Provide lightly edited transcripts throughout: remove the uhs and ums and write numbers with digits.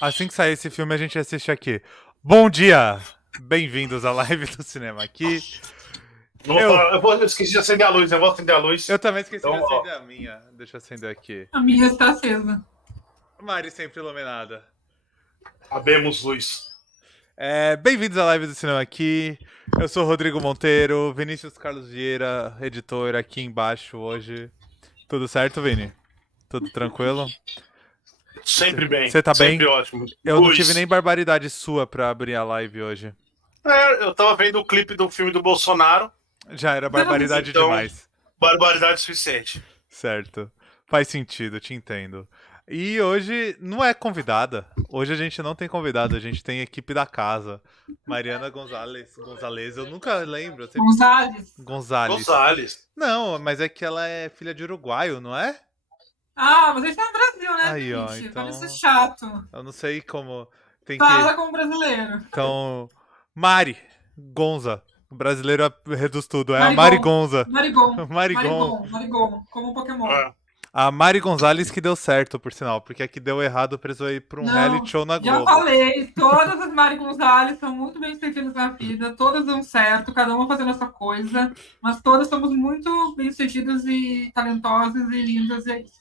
Assim que sair esse filme, a gente assiste aqui. Bom dia! Bem-vindos à live do cinema aqui. Eu, Eu esqueci de acender a luz, eu vou acender a eu luz. também esqueci de Então, acender a minha. Deixa eu acender aqui. A minha está acesa. Mari sempre iluminada. abemos luz. Bem-vindos à live do cinema aqui. Eu sou o Rodrigo Monteiro, Vinícius Carlos Vieira, editor aqui embaixo hoje. Tudo certo, Vini? Tudo tranquilo? Sempre bem, Você tá sempre bem? ótimo. Eu não Luz. tive nem barbaridade sua pra abrir a live hoje. Eu tava vendo o clipe do filme do Bolsonaro, Já era barbaridade então, demais. barbaridade suficiente. Certo. Faz sentido, te entendo. E hoje não é convidada. Hoje a gente não tem convidada, a gente tem equipe da casa. Mariana Gonzalez, eu nunca lembro. Eu sempre... Gonzales. Gonzales. Não, mas é que ela é filha de uruguaio, não é? Ah, você está no Brasil, né, Aí, ó, gente? então... Parece chato. Eu não sei como... Tem Fala que... como brasileiro. Então... Mari Gonza. O brasileiro reduz tudo. É a Mari Gonza. Marigon. Marigon. Marigon. Como um Pokémon. A Mari Gonzalez que deu certo, por sinal. Porque a que deu errado precisou ir pra um reality show na Já Globo. falei, todas as Mari Gonzalez são muito bem sucedidas na vida, todas dão certo, cada uma fazendo a sua coisa, mas todas somos muito bem sucedidas e talentosas e lindas, e é isso.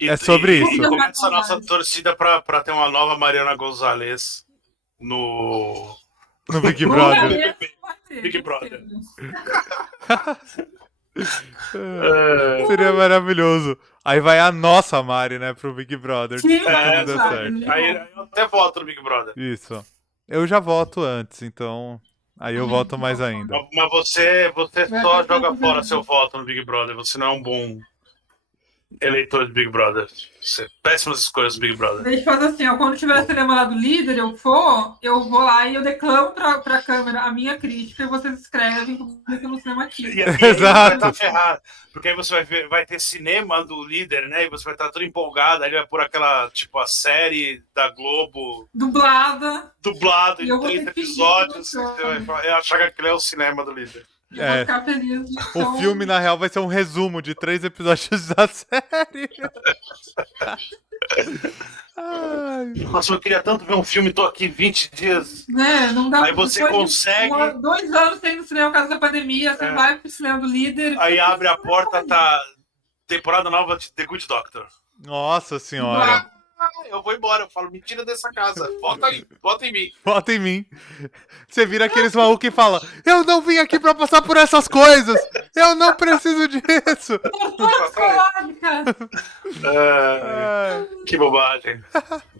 É sobre isso. E começa a nossa torcida pra ter uma nova Mariana Gonzalez no Big Brother. Big Brother. Seria maravilhoso. Aí vai a nossa Mari, né, pro Big Brother. Sim, tudo deu certo. Aí eu até voto no Big Brother. Isso. Eu já voto antes, então... Aí eu voto mais ainda. Mas você só joga fora seu voto no Big Brother. Você não é um bom eleitor de Big Brother. Você... péssimas escolhas do Big Brother. Deixa eu fazer assim, ó, quando tiver cinema lá do líder, eu vou lá e eu declamo pra câmera a minha crítica e vocês escrevem publicam no cinema aqui. E aí Exato. vai estar ferrado. Porque aí você vai ter cinema do líder, né? E você vai estar todo empolgado. Aí vai por aquela, tipo, a série da Globo Dublada em 30 episódios. Você vai achar que aquele é o cinema do líder. e eu vou ficar feliz. O filme, na real, vai ser um resumo de 3 episódios da série. Ai. Nossa, eu queria tanto ver um filme, tô aqui 20 dias. Né, não dá. Aí você consegue. 2 anos sem ir no cinema por causa da pandemia, você vai pro cinema do líder. Aí abre a porta, tá temporada nova de The Good Doctor. Nossa senhora. Eu vou embora, eu falo, me tira dessa casa. Volta em mim. Vota em mim. Você vira aqueles malucos que fala: eu não vim aqui pra passar por essas coisas. Eu não preciso disso. Que bobagem.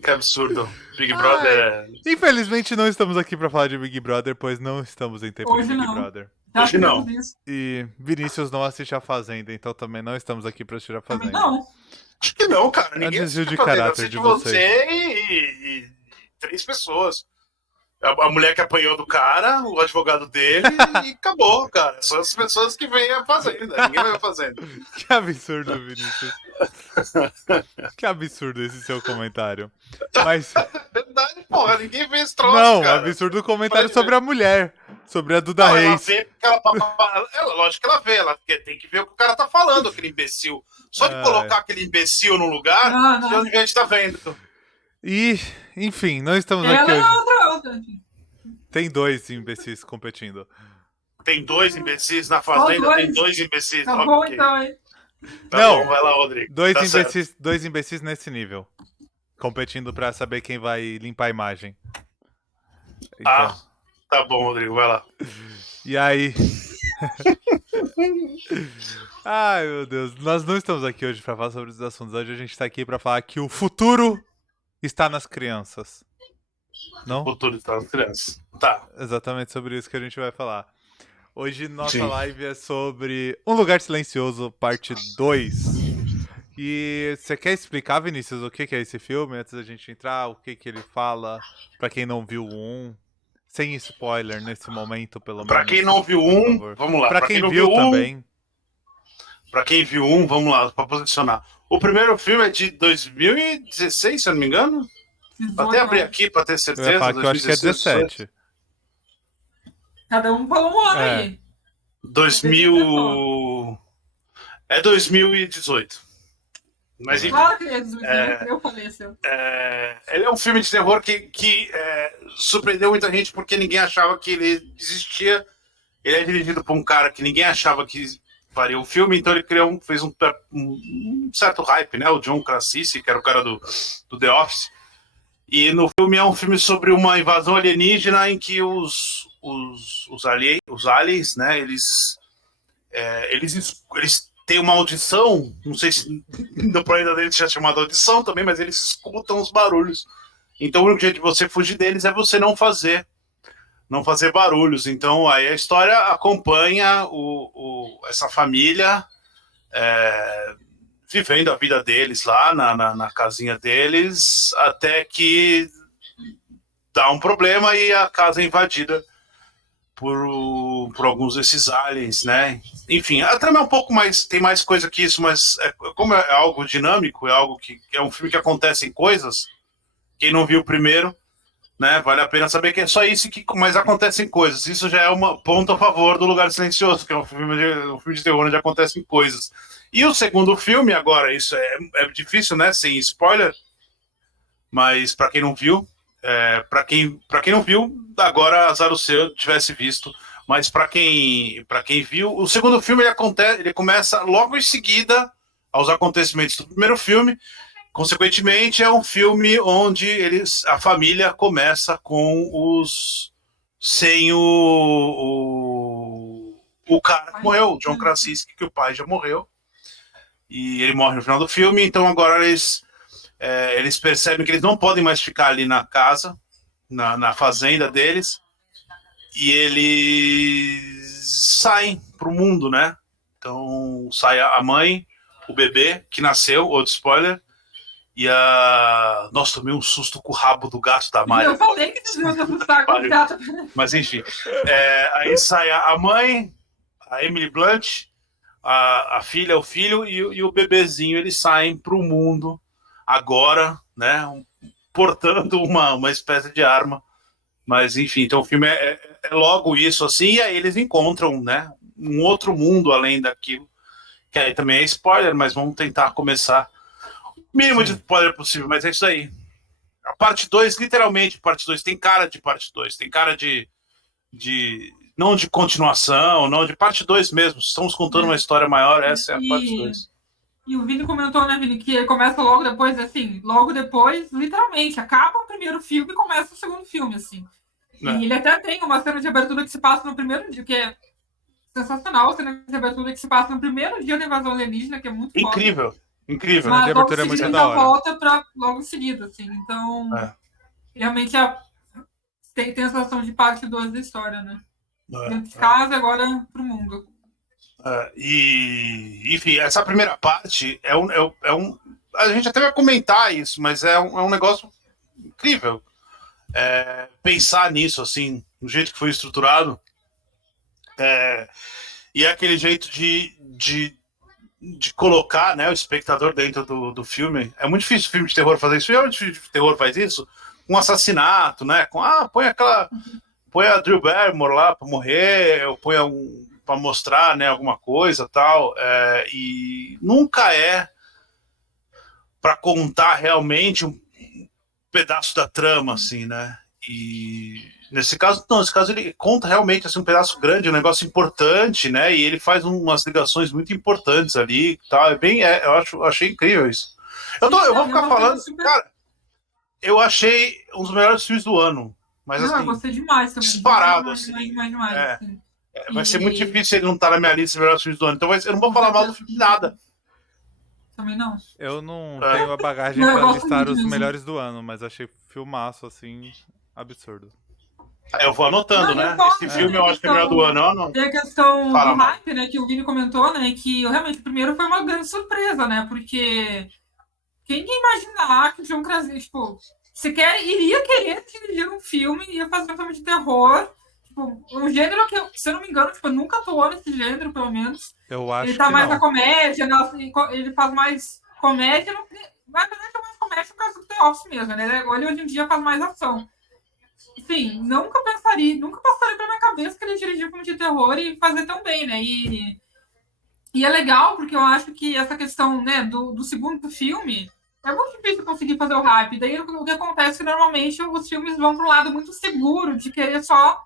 Que absurdo. Big Brother Infelizmente não estamos aqui pra falar de Big Brother, pois não estamos em tempo Hoje de Big não. Brother. Hoje não. E Vinícius não assiste a Fazenda, então também não estamos aqui pra assistir a Fazenda. Não. Acho que não, cara. Ninguém desvio de assiste a Fazenda. caráter de Assiste você e 3 pessoas. A mulher que apanhou do cara, o advogado dele e acabou, cara. São as pessoas que vêm a Fazenda. Ninguém vai a Fazenda. Que absurdo, Vinícius. Que absurdo esse seu comentário. Mas... verdade, porra. Ninguém vê esse troço, não, cara. absurdo o comentário sobre a mulher. Sobre a Duda Não, ela Reis. vê lógico que ela vê. Ela tem que ver o que o cara tá falando, aquele imbecil. Só de colocar aquele imbecil no lugar, você não devia estar vendo. E, enfim, não estamos ela aqui é hoje. outra. Tem 2 imbecis competindo. Tem 2 imbecis na Fazenda, tem 2 imbecis. Tá bom, então, hein? Tá não, bom, vai lá, Rodrigo. 2 imbecis nesse nível. Competindo pra saber quem vai limpar a imagem. Então... tá bom, Rodrigo, vai lá. E aí... ai, meu Deus. Nós não estamos aqui hoje pra falar sobre os assuntos. Hoje a gente tá aqui pra falar que o futuro está nas crianças. Não? O futuro está nas crianças. Tá. Exatamente sobre isso que a gente vai falar. Hoje nossa live é sobre Um Lugar Silencioso, parte 2. E você quer explicar, Vinícius, o que é esse filme? Antes da gente entrar, o que ele fala, pra quem não viu o 1. Sem spoiler nesse momento, pelo menos. Pra quem não viu vamos lá. Pra quem viu também. Pra quem viu vamos lá, pra posicionar. O primeiro filme é de 2016, se eu não me engano. Até abrir aqui pra ter certeza. Eu ia falar que eu acho que é 17. Cada um falou um ano aí. 2000... É 2018. Mas enfim. Claro que eu falei assim. Ele é um filme de terror que surpreendeu muita gente porque ninguém achava que ele existia. Ele é dirigido por um cara que ninguém achava que faria o filme, então ele fez um certo hype, né? O John Krasinski, que era o cara do The Office. E no filme é um filme sobre uma invasão alienígena em que os aliens, né? Eles têm uma audição, não sei se no planeta deles já é chamado audição também, mas eles escutam os barulhos. Então o único jeito de você fugir deles é você não fazer barulhos. Então aí a história acompanha essa família vivendo a vida deles lá na casinha deles, até que dá um problema e a casa é invadida por alguns desses aliens, né? Enfim, a trama é um pouco mais, tem mais coisa que isso, mas como é algo dinâmico, é algo que é um filme que acontecem coisas. Quem não viu o primeiro, né? Vale a pena saber que é só isso mas acontecem coisas. Isso já é um ponto a favor do Lugar Silencioso, que é um filme de terror onde acontecem coisas. E o segundo filme, agora, isso é difícil, né? Sem spoiler, mas para quem não viu, para quem não viu, agora azar o seu tivesse visto. Mas para quem viu, o segundo filme ele começa logo em seguida aos acontecimentos do primeiro filme. Consequentemente, é um filme onde a família começa sem o cara que morreu, o John Krasinski, que o pai já morreu. E ele morre no final do filme, então agora eles percebem que eles não podem mais ficar ali na casa, na fazenda deles, e eles saem para o mundo, né? Então sai a mãe, o bebê que nasceu, outro spoiler, e nossa, tomei um susto com o rabo do gato da Mari. Eu falei que vocês iam assustar com o gato. Mas enfim, aí sai a mãe, a Emily Blunt, a filha, o filho e o bebezinho, eles saem para o mundo agora, né, portando uma espécie de arma. Mas enfim, então o filme é logo isso assim, e aí eles encontram, né, um outro mundo além daquilo, que aí também é spoiler, mas vamos tentar começar o mínimo de spoiler possível, mas é isso aí. A parte 2, literalmente parte 2, tem cara de parte 2, tem cara de não de continuação, não de parte 2 mesmo. Estamos contando uma história maior, essa é a parte 2. E o Vini comentou, né, Vini, que ele começa logo depois, assim, literalmente, acaba o primeiro filme e começa o segundo filme, assim. E ele até tem uma cena de abertura que se passa no primeiro dia, que é sensacional, a cena de abertura que se passa no primeiro dia da invasão alienígena, que é muito incrível, foda. incrível. Mas a logo abertura em é muito seguida da já hora. volta pra logo em seguida, assim. Então, realmente tem a sensação de parte 2 da história, né? Dentro de casa, agora pro mundo. Enfim, essa primeira parte é um. A gente até vai comentar isso, mas é um negócio incrível. Pensar nisso, assim, do jeito que foi estruturado. E é aquele jeito de colocar, né, o espectador dentro do filme. É muito difícil o filme de terror fazer isso. E o filme de terror faz isso? Um assassinato, né? Põe a Drew Barrymore lá pra morrer, ou põe pra mostrar, né, alguma coisa tal. E nunca é pra contar realmente um pedaço da trama, assim, né? E nesse caso, não, nesse caso ele conta realmente assim, um pedaço grande, um negócio importante, né? E ele faz umas ligações muito importantes ali, tá? Eu achei incrível isso. Eu vou ficar falando, cara, eu achei um dos melhores filmes do ano. Mas não, assim, eu gostei demais também. Disparado, Demais, assim. Vai ser muito difícil ele não estar na minha lista de melhores filmes do ano. Então eu não vou falar mal do filme de nada. Também não. Eu não tenho a bagagem pra listar os melhores do ano, mas achei filmaço, assim, absurdo. Eu vou anotando, né? Esse filme eu acho que é o melhor do ano. Tem a questão do hype, né, que o Vini comentou, né, que realmente o primeiro foi uma grande surpresa, né, porque quem ia imaginar que o John Krasinski, tipo, iria querer dirigir um filme, ia fazer um filme de terror, tipo, um gênero que, se eu não me engano, tipo, eu nunca atuou nesse gênero, pelo menos. Eu acho ele tá que mais não. na comédia, ele faz mais comédia, mas também é mais comédia por causa do The Office mesmo, né? Ele hoje em dia faz mais ação. Enfim, nunca passaria pela minha cabeça que ele dirigia um filme de terror e fazer tão bem, né? E E é legal porque eu acho que essa questão, né, do segundo filme é muito difícil conseguir fazer o hype. Daí o que acontece é que normalmente os filmes vão para um lado muito seguro de querer só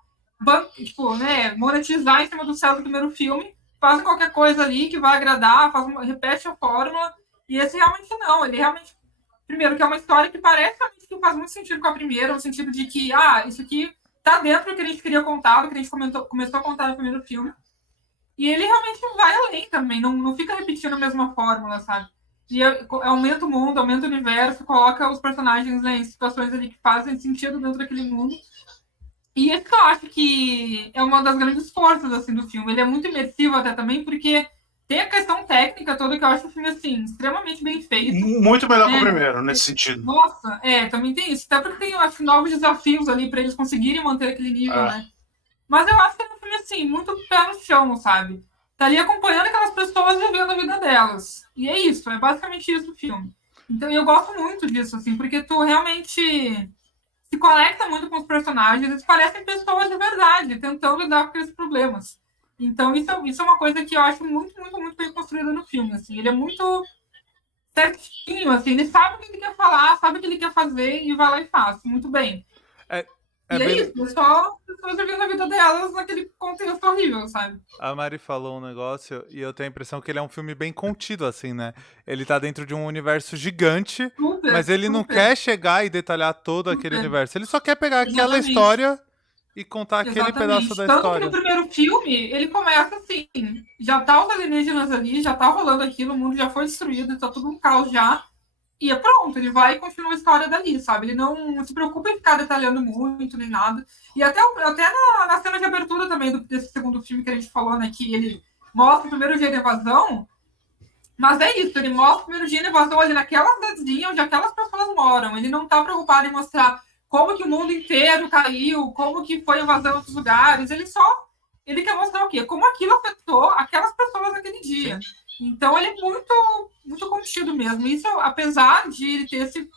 tipo, né, monetizar em cima do céu do primeiro filme, fazem qualquer coisa ali que vai agradar, repete a fórmula. E esse realmente não, ele realmente. Primeiro, que é uma história que parece que faz muito sentido com a primeira, no sentido de que, isso aqui tá dentro do que a gente queria contar, do que a gente começou a contar no primeiro filme. E ele realmente vai além também, não fica repetindo a mesma fórmula, sabe? E aumenta o mundo, aumenta o universo, coloca os personagens, né, em situações ali que fazem sentido dentro daquele mundo. E isso que eu acho que é uma das grandes forças assim, do filme. Ele é muito imersivo até também, porque tem a questão técnica toda que eu acho o filme assim, extremamente bem feito. Muito melhor que o primeiro, nesse sentido. Nossa, também tem isso. Até porque tem, acho, novos desafios ali para eles conseguirem manter aquele nível, né? Mas eu acho que é um filme, assim, muito pé no chão, sabe? Tá ali acompanhando aquelas pessoas vivendo a vida delas. E é isso, é basicamente isso o filme. Então eu gosto muito disso, assim, porque tu realmente se conecta muito com os personagens, eles parecem pessoas de verdade, tentando lidar com aqueles problemas. Então isso é uma coisa que eu acho muito, muito, muito bem construída no filme, assim. Ele é muito certinho, assim, ele sabe o que ele quer falar, sabe o que ele quer fazer e vai lá e faz, muito bem. E é isso, é só pessoas vivendo a vida delas naquele contexto horrível, sabe? A Mari falou um negócio e eu tenho a impressão que ele é um filme bem contido, assim, né? Ele tá dentro de um universo gigante, Super, mas ele não super, quer chegar e detalhar todo aquele super. universo. Ele só quer pegar aquela Exatamente. história e contar aquele Exatamente. pedaço da Tanto que no história. primeiro filme, ele começa assim, já tá os alienígenas ali, já tá rolando aquilo, o mundo já foi destruído, tá tudo um caos já. E é pronto, ele vai e continua a história dali, sabe? Ele não se preocupa em ficar detalhando muito, nem nada. E até na cena de abertura também desse segundo filme que a gente falou, né? Que ele mostra o primeiro dia de invasão. Mas é isso, ele mostra o primeiro dia de invasão ali naquela cidadezinha onde aquelas pessoas moram. Ele não tá preocupado em mostrar como que o mundo inteiro caiu, como que foi a invasão em outros lugares. Ele quer mostrar o quê? Como aquilo afetou aquelas pessoas naquele dia. Então ele é muito, muito contido mesmo. Isso, apesar de ele ter esse.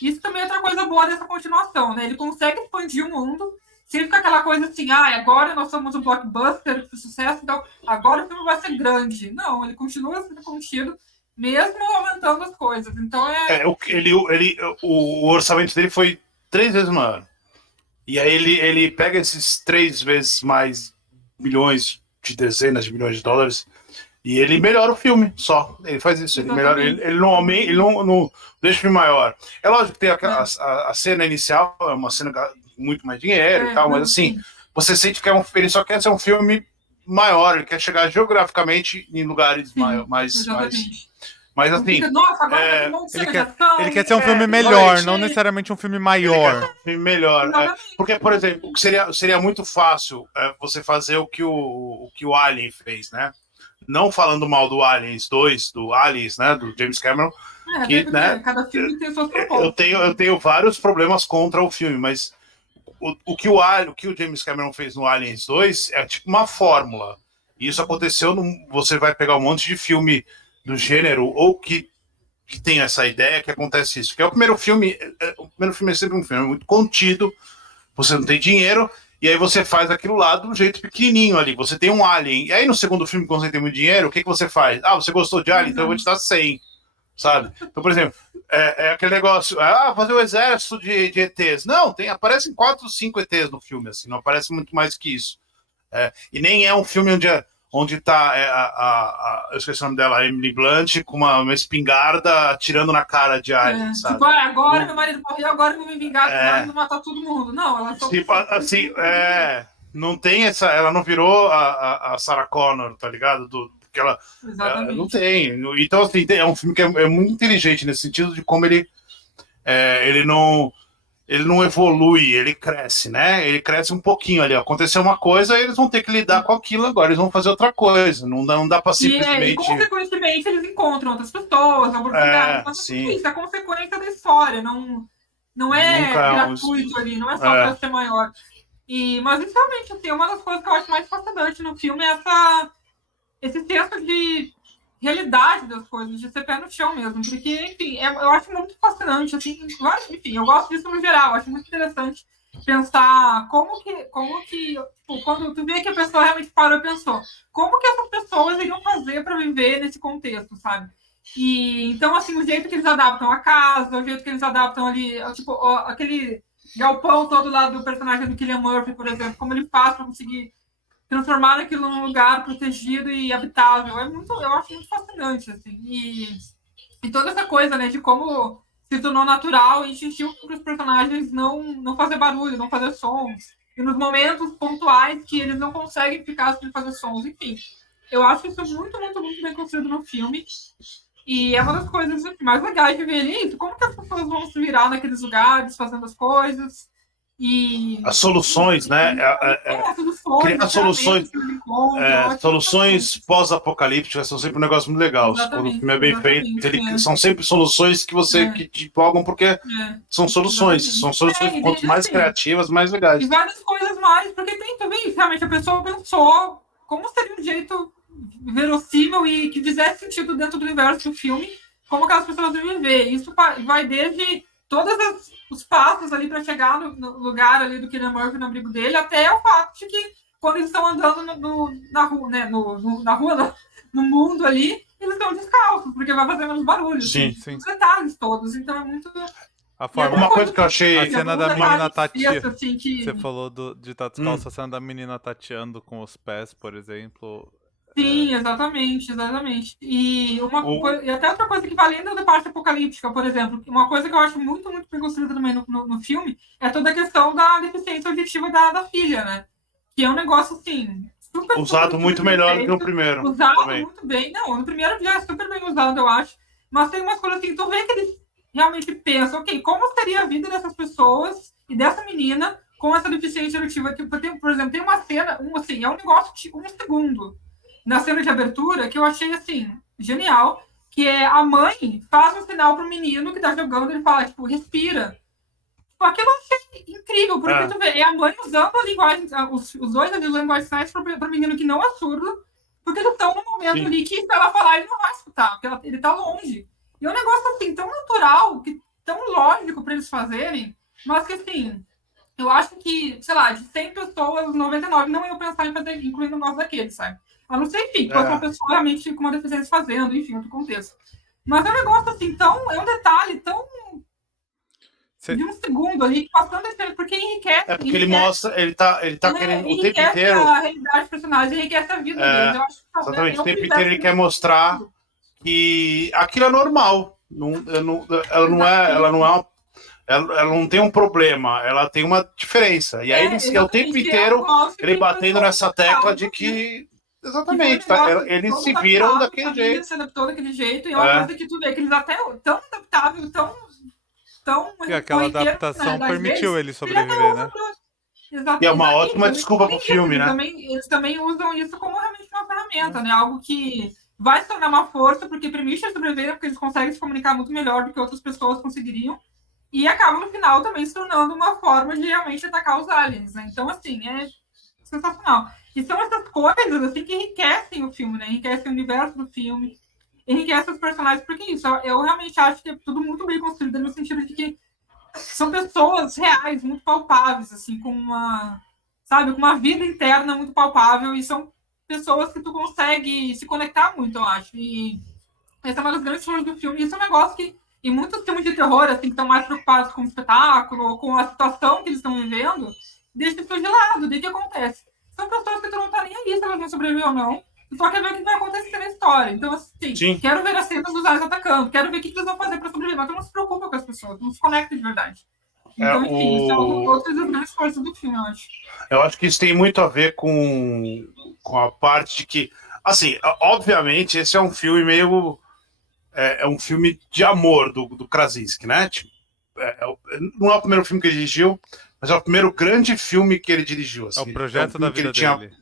Isso também é outra coisa boa dessa continuação, né? Ele consegue expandir o mundo, sem ficar aquela coisa assim, agora nós somos um blockbuster de sucesso, então agora o filme vai ser grande. Não, ele continua sendo contido, mesmo aumentando as coisas. Então o orçamento dele foi 3 vezes maior. E aí ele pega esses 3 vezes mais milhões de dezenas de milhões de dólares e ele melhora o filme só. Ele faz isso. Ele melhora, ele não aumenta, ele não deixa o filme maior. É lógico que tem a cena inicial, é uma cena com muito mais dinheiro e tal, mas assim, você sente que ele só quer ser um filme maior, ele quer chegar geograficamente em lugares mais. Mas assim. Nossa, ele quer ser um filme melhor, não necessariamente um filme maior. Ele quer ser um filme melhor. Porque, por exemplo, seria muito fácil você fazer o que o Alien fez, né? Não falando mal do Aliens 2, do Aliens, né? Do James Cameron. Que, né, cada filme tem suas propostas. Eu tenho vários problemas contra o filme, mas o que o James Cameron fez no Aliens 2 é tipo uma fórmula. E isso aconteceu. Você vai pegar um monte de filme do gênero ou que tem essa ideia que acontece isso. Que é o primeiro filme. O primeiro filme é sempre um filme muito contido. Você não tem dinheiro. E aí você faz aquilo lá de um jeito pequenininho ali. Você tem um Alien. E aí no segundo filme, quando você tem muito dinheiro, o que você faz? Você gostou de Alien? Então eu vou te dar 100. Sabe? Então, por exemplo, é aquele negócio, fazer o exército de ETs. Não, aparecem 4, 5 ETs no filme, assim, não aparece muito mais que isso. E nem é um filme onde tá eu esqueci o nome dela, a Emily Blunt, com uma espingarda atirando na cara de Alien, sabe? Tipo, agora meu marido morreu, agora eu vou me vingar, vou matar todo mundo. Não, ela só... Tipo, assim, não tem ela não virou a Sarah Connor, tá ligado? Que ela não tem. Então, assim, é um filme que é muito inteligente nesse sentido de como ele não evolui, ele cresce, né? Ele cresce um pouquinho ali. Aconteceu uma coisa, eles vão ter que lidar com aquilo agora, eles vão fazer outra coisa. Não dá pra simplesmente. E consequentemente, eles encontram outras pessoas, oportunidades. Mas isso é consequência da história, não é gratuito ali, não é só pra ser maior. Mas isso realmente, assim, uma das coisas que eu acho mais fascinante no filme é esse senso de realidade das coisas, de ser pé no chão mesmo, porque, enfim, eu acho muito fascinante, assim, enfim, eu gosto disso no geral, acho muito interessante pensar como que tipo, quando tu vê que a pessoa realmente parou e pensou, como que essas pessoas iriam fazer para viver nesse contexto, sabe? E então, assim, o jeito que eles adaptam a casa, o jeito que eles adaptam ali, tipo, aquele galpão todo lá do personagem do Cillian Murphy, por exemplo, como ele faz para conseguir transformar aquilo num lugar protegido e habitável. Eu acho muito fascinante, assim. E toda essa coisa, né, de como se tornou natural e insistiu para os personagens não fazer barulho, não fazer sons. E nos momentos pontuais que eles não conseguem ficar sem fazer sons. Enfim, eu acho isso muito, muito, muito bem construído no filme. E é uma das coisas mais legais de ver ali, como que as pessoas vão se virar naqueles lugares, fazendo as coisas. E as soluções, né? Criar soluções pós-apocalípticas são sempre um negócio muito legal. Quando o filme é bem feito, são sempre soluções que você que te empolgam, porque são soluções. São soluções, quanto mais criativas, mais legais. E várias coisas mais, porque tem também, realmente, a pessoa pensou como seria um jeito verossímil e que fizesse sentido dentro do universo do filme, como aquelas pessoas vão viver. Isso vai desde todos os passos ali para chegar no lugar ali do Cillian Murphy no abrigo dele, até o fato de que quando eles estão andando na rua, né, no mundo ali, eles estão descalços, porque vai fazer menos barulho. Sim, assim, os detalhes todos. Então é muito... Uma coisa que eu achei... A cena da menina tateando... Assim, que... Você falou de estar descalço, a cena da menina tateando com os pés, por exemplo... Sim, exatamente. E até outra coisa que vai além da parte apocalíptica, por exemplo, uma coisa que eu acho muito, muito bem construída também no filme é toda a questão da deficiência auditiva da filha, né? Que é um negócio, assim, usado muito melhor do que no primeiro. Usado também. Muito bem. Não, no primeiro já é super bem usado, eu acho. Mas tem umas coisas assim, tu vê que eles realmente pensam, ok, como seria a vida dessas pessoas e dessa menina com essa deficiência auditiva? Por exemplo, tem uma cena, assim, é um negócio de um segundo na cena de abertura, que eu achei, assim, genial, que é a mãe faz um sinal pro menino que tá jogando, ele fala, tipo, respira. Tipo, aquilo eu achei incrível, porque tu vê, é a mãe usando a linguagem, os dois usando a linguagem sinais pro menino que não é surdo, porque eles estão num momento ali que, se ela falar, ele não vai escutar, porque ele tá longe. E é um negócio, assim, tão natural, tão lógico pra eles fazerem, mas que, assim, eu acho que, sei lá, de 100 pessoas, 99 não iam pensar em fazer, incluindo o nosso daquele, sabe? A não ser, enfim, que fosse uma pessoa realmente com uma deficiência fazendo, enfim, outro contexto. Mas é um negócio assim, é um detalhe tão de um segundo ali, passando esse tempo, porque enriquece. É porque ele mostra, ele tá querendo o tempo inteiro. A realidade do personagem, enriquece a vida dele. Eu acho que exatamente, o tempo inteiro ele quer mostrar que aquilo é normal. Ela não tem um problema, ela tem uma diferença. E aí o tempo inteiro ele batendo nessa tecla de que. Exatamente, eles se viram daquele jeito. Se adaptou daquele jeito, e é uma coisa que tu vê que eles até tão adaptáveis, tão. E aquela adaptação permitiu ele sobreviver, né? Exatamente. E é uma ótima desculpa pro filme, né? Eles também usam isso como realmente uma ferramenta, né? Algo que vai se tornar uma força, porque permite eles sobreviverem, porque eles conseguem se comunicar muito melhor do que outras pessoas conseguiriam. E acaba no final também se tornando uma forma de realmente atacar os aliens, né? Então, assim, é sensacional. E são essas coisas, assim, que enriquecem o filme, né? Enriquecem o universo do filme, enriquecem os personagens, porque isso, eu realmente acho que é tudo muito bem construído, no sentido de que são pessoas reais, muito palpáveis, assim, com uma vida interna muito palpável, e são pessoas que tu consegue se conectar muito, eu acho. E essa é uma das grandes forças do filme. Isso é um negócio que, em muitos filmes de terror, assim, que estão mais preocupados com o espetáculo, ou com a situação que eles estão vivendo, deixa isso de lado. Daí o que acontece? São pessoas que tu não tá nem aí se elas vão sobreviver ou não. Tu só quer ver o que vai acontecer na história. Então, assim, quero ver a cena dos aliens atacando, quero ver o que eles vão fazer pra sobreviver. Mas tu não se preocupa com as pessoas, tu não se conecta de verdade. Então, enfim, isso é outra das grandes forças do filme, eu acho. Eu acho que isso tem muito a ver com a parte de que, assim, obviamente, esse é um filme meio... É um filme de amor do Krasinski, né? Tipo, não é o primeiro filme que ele dirigiu, mas é o primeiro grande filme que ele dirigiu. Assim. É o projeto da vida dele.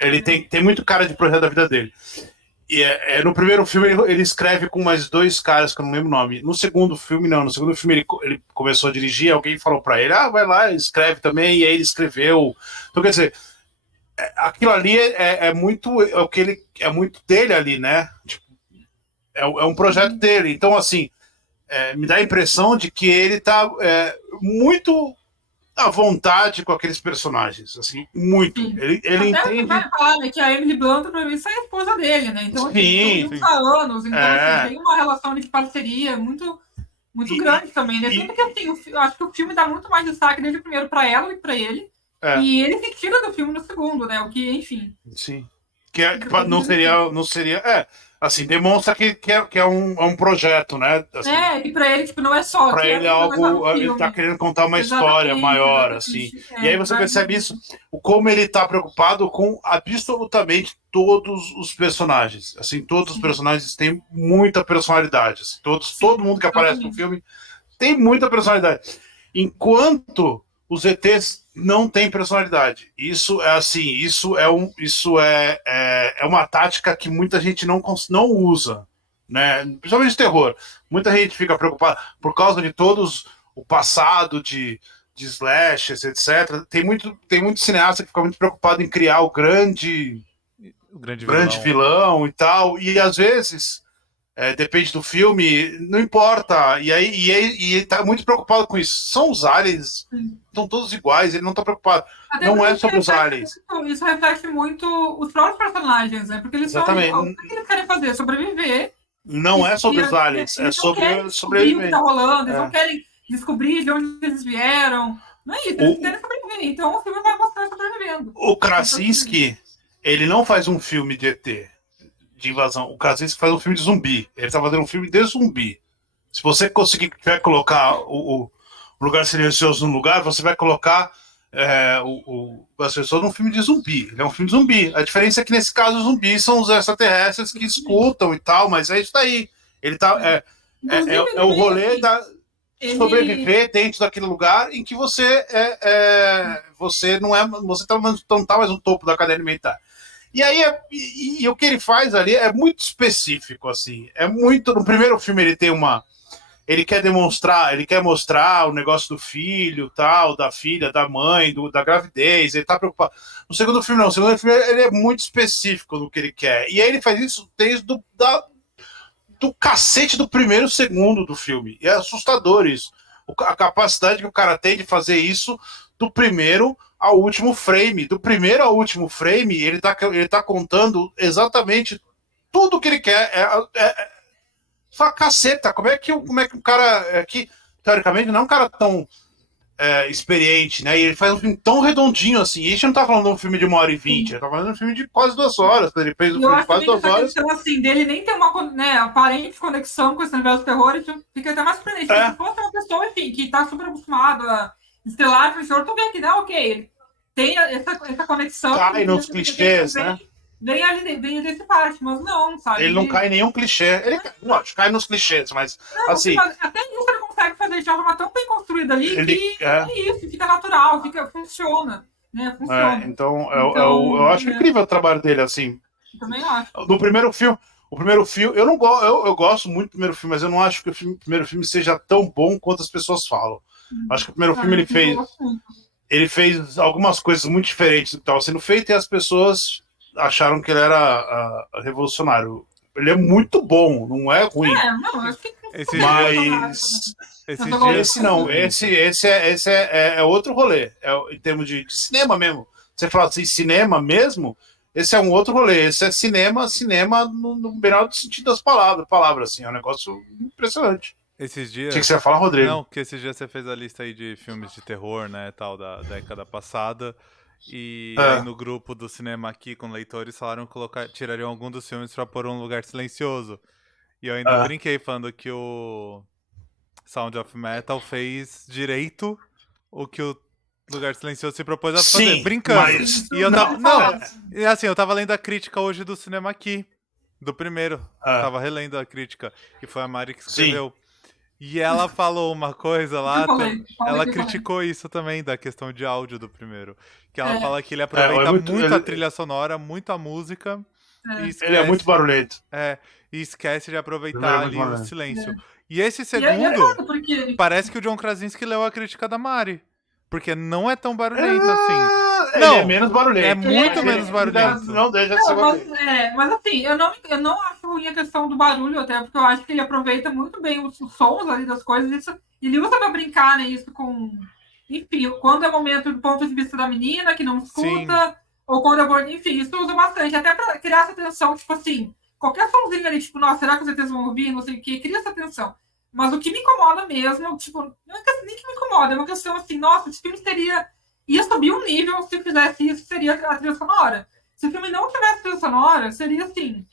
Ele tem muito cara de projeto da vida dele. E no primeiro filme ele escreve com mais dois caras que eu não lembro o nome. No segundo filme, não. No segundo filme ele começou a dirigir, alguém falou pra ele, vai lá, escreve também, e aí ele escreveu. Então, quer dizer, aquilo ali é muito dele ali, né? Tipo, é um projeto dele. Então, assim, me dá a impressão de que ele tá muito à vontade com aqueles personagens, assim, muito. Sim. Ele Até entende. vai falar, né, que a Emily Blunt, pra mim, é a esposa dele, né? Então, Sim, assim, há anos, então, assim, tem uma relação de parceria muito grande também, né? Tanto que, assim, eu acho que o filme dá muito mais destaque desde o primeiro pra ela e pra ele, e ele se tira do filme no segundo, né? O que, enfim... Sim. Que não seria. Assim, demonstra que é um projeto, né? Assim, e pra ele, tipo, não é só. para ele é algo. Ele tá querendo contar uma história maior, assim. E aí você percebe isso, como ele tá preocupado com absolutamente todos os personagens. Assim, todos os personagens têm muita personalidade. Assim, todo mundo que aparece no filme tem muita personalidade. Enquanto os ETs não têm personalidade. Isso é assim, isso é uma tática que muita gente não usa, né? Principalmente terror. Muita gente fica preocupada por causa de todos o passado de slashers, etc. Tem muito cineasta que fica muito preocupado em criar o grande vilão e tal. E às vezes depende do filme, não importa. E ele tá muito preocupado com isso. São os aliens, estão todos iguais, ele não tá preocupado. Até não é sobre os aliens. Isso reflete muito os próprios personagens, né? Porque eles Exatamente. são. O que eles querem fazer? Sobreviver. Não é sobre os aliens, é sobre sobreviver. O que tá rolando, eles não querem descobrir de onde eles vieram. Não é isso, eles querem sobreviver. Então o filme vai mostrar sobrevivendo. O Krasinski, ele não faz um filme de ET, de invasão. O Krasinski faz um filme de zumbi. Ele tá fazendo um filme de zumbi. Se você conseguir colocar o Lugar Silencioso no lugar, você vai colocar o Lugar Silencioso num filme de zumbi. Ele é um filme de zumbi. A diferença é que nesse caso os zumbis são os extraterrestres que escutam e tal, mas é isso daí. Ele tá. É o rolê da sobreviver dentro daquele lugar em que você você não tá mais no topo da cadeia alimentar. E aí, e o que ele faz ali é muito específico, assim. É muito. No primeiro filme ele tem ele quer mostrar o negócio do filho, tal, da filha, da mãe, da gravidez. Ele tá preocupado. No segundo filme, não. No segundo filme ele é muito específico no que ele quer. E aí ele faz isso desde do cacete do primeiro segundo do filme. E é assustador isso. A capacidade que o cara tem de fazer isso do primeiro ao último frame. Do primeiro ao último frame, ele tá contando exatamente tudo o que ele quer. Só caceta. Como é que um cara que, teoricamente, não é um cara tão experiente, né? E ele faz um filme tão redondinho assim. E a gente não tá falando de um filme de 1h20, ele tá falando de um filme de quase 2 horas. Ele fez um filme de quase 2 horas. Então, assim, dele nem ter uma aparente conexão com esse universo do terror, isso fica até mais surpreendente. Se fosse uma pessoa, enfim, que tá super acostumada a estelar, tu vê que, né, ok, ele tem essa conexão. Cai nos clichês, né? Vem desse parte, mas não, sabe? Ele não cai em nenhum clichê. Ele cai nos clichês, mas não, assim. Até isso ele consegue fazer de forma tão bem construída ali que é isso, fica natural, funciona. Né? Funciona. Então, eu acho incrível o trabalho dele, assim. Eu também acho. No primeiro filme, eu gosto muito do primeiro filme, mas eu não acho que o primeiro filme seja tão bom quanto as pessoas falam. Acho que o primeiro filme ele fez algumas coisas muito diferentes do que estava sendo feito e as pessoas acharam que ele era revolucionário. Ele é muito bom, não é ruim. Não, acho que... Mas esse é outro rolê. Em termos de cinema mesmo. Você fala assim, cinema mesmo, esse é um outro rolê. Esse é cinema no melhor sentido das palavras, assim. É um negócio impressionante. Esses dias... Tinha que você ia falar, Rodrigo. Não, porque esses dias você fez a lista aí de filmes de terror, né, tal, da década passada. E aí no grupo do cinema aqui com leitores falaram que tirariam algum dos filmes pra pôr Um Lugar Silencioso. E eu ainda brinquei falando que o Sound of Metal fez direito o que o Lugar Silencioso se propôs a fazer, brincando. Mas... E assim, eu tava lendo a crítica hoje do cinema aqui, do primeiro. Tava relendo a crítica, que foi a Mari que escreveu. Sim. E ela falou uma coisa lá, ela criticou isso também, da questão de áudio do primeiro. Que ela fala que ele aproveita muito a trilha sonora, muito a música. E esquece, ele é muito barulhento. E esquece de aproveitar ali o silêncio. E esse segundo, parece que o John Krasinski leu a crítica da Mari. Porque não é tão barulhento assim. Ele é menos barulhento. É muito menos barulhento. Não deixa de ser barulhento. Mas assim, eu não acho ruim a questão do barulho, até porque eu acho que ele aproveita muito bem os sons ali das coisas. Ele usa pra brincar, né? Isso com enfim, quando é o momento do ponto de vista da menina, que não escuta, ou quando enfim, isso usa bastante, até pra criar essa tensão, tipo assim, qualquer somzinho ali, tipo, nossa, será que os ETs vão ouvir, não sei o que, cria essa tensão. Mas o que me incomoda mesmo, tipo, não é nem que me incomoda, é uma questão assim, nossa, esse filme ia subir um nível se fizesse isso, seria a trilha sonora. Se o filme não tivesse trilha sonora, seria assim,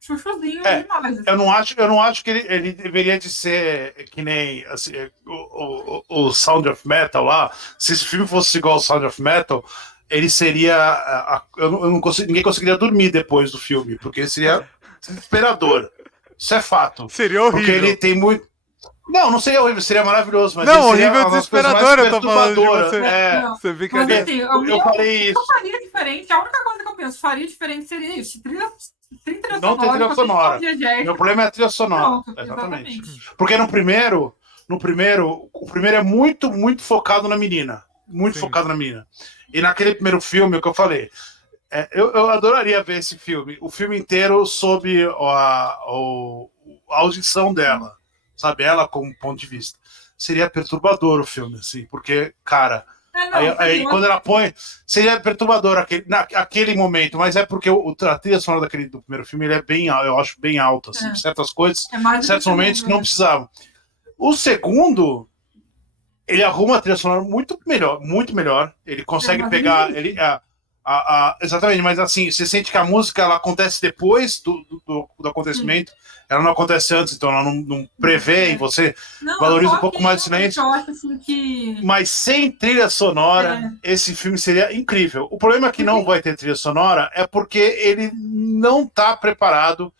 chuchuzinho demais. Eu não acho que ele deveria de ser que nem assim, o Sound of Metal lá. Se esse filme fosse igual ao Sound of Metal, ele seria. Ninguém conseguiria dormir depois do filme, porque seria desesperador. Isso é fato. Seria horrível. Porque ele tem muito. Não seria horrível, seria maravilhoso. Mas não, ele horrível desesperador, eu tô falando de você. Você fica mas, assim, eu falei isso. Eu faria diferente, a única coisa que eu penso, faria diferente seria isso. Não tem trilha sonora. Meu problema é a trilha sonora. Pronto, exatamente. Porque no primeiro, o primeiro é muito, muito focado na menina. Muito focado na menina. E naquele primeiro filme, o que eu falei, eu adoraria ver esse filme. O filme inteiro sob a audição dela. Sabe? Ela como ponto de vista. Seria perturbador o filme, assim. Porque, cara... Aí, quando ela põe, seria perturbador aquele momento, mas é porque a trilha sonora do primeiro filme ele é bem, eu acho bem alta, assim, certas coisas, certos momentos que não precisavam. O segundo, ele arruma a trilha sonora muito melhor. Ele consegue pegar, exatamente, mas assim, você sente que a música ela acontece depois do acontecimento. Ela não acontece antes, então ela não prevê e você valoriza um pouco mais o silêncio. Mas sem trilha sonora, esse filme seria incrível. O problema é que não vai ter trilha sonora é porque ele não está preparado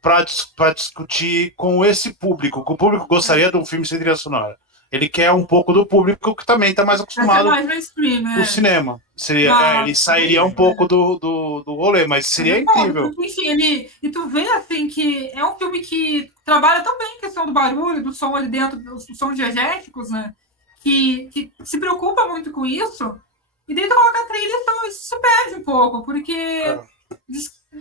para discutir com esse público. Que o público gostaria de um filme sem trilha sonora. Ele quer um pouco do público que também está mais acostumado com o cinema. Ele sairia um pouco do rolê, mas seria incrível. Enfim, e tu vê assim que é um filme que trabalha também a questão do barulho, do som ali dentro, dos sons diegéticos, né? Que se preocupa muito com isso. E daí tu coloca a trilha, então isso se perde um pouco, porque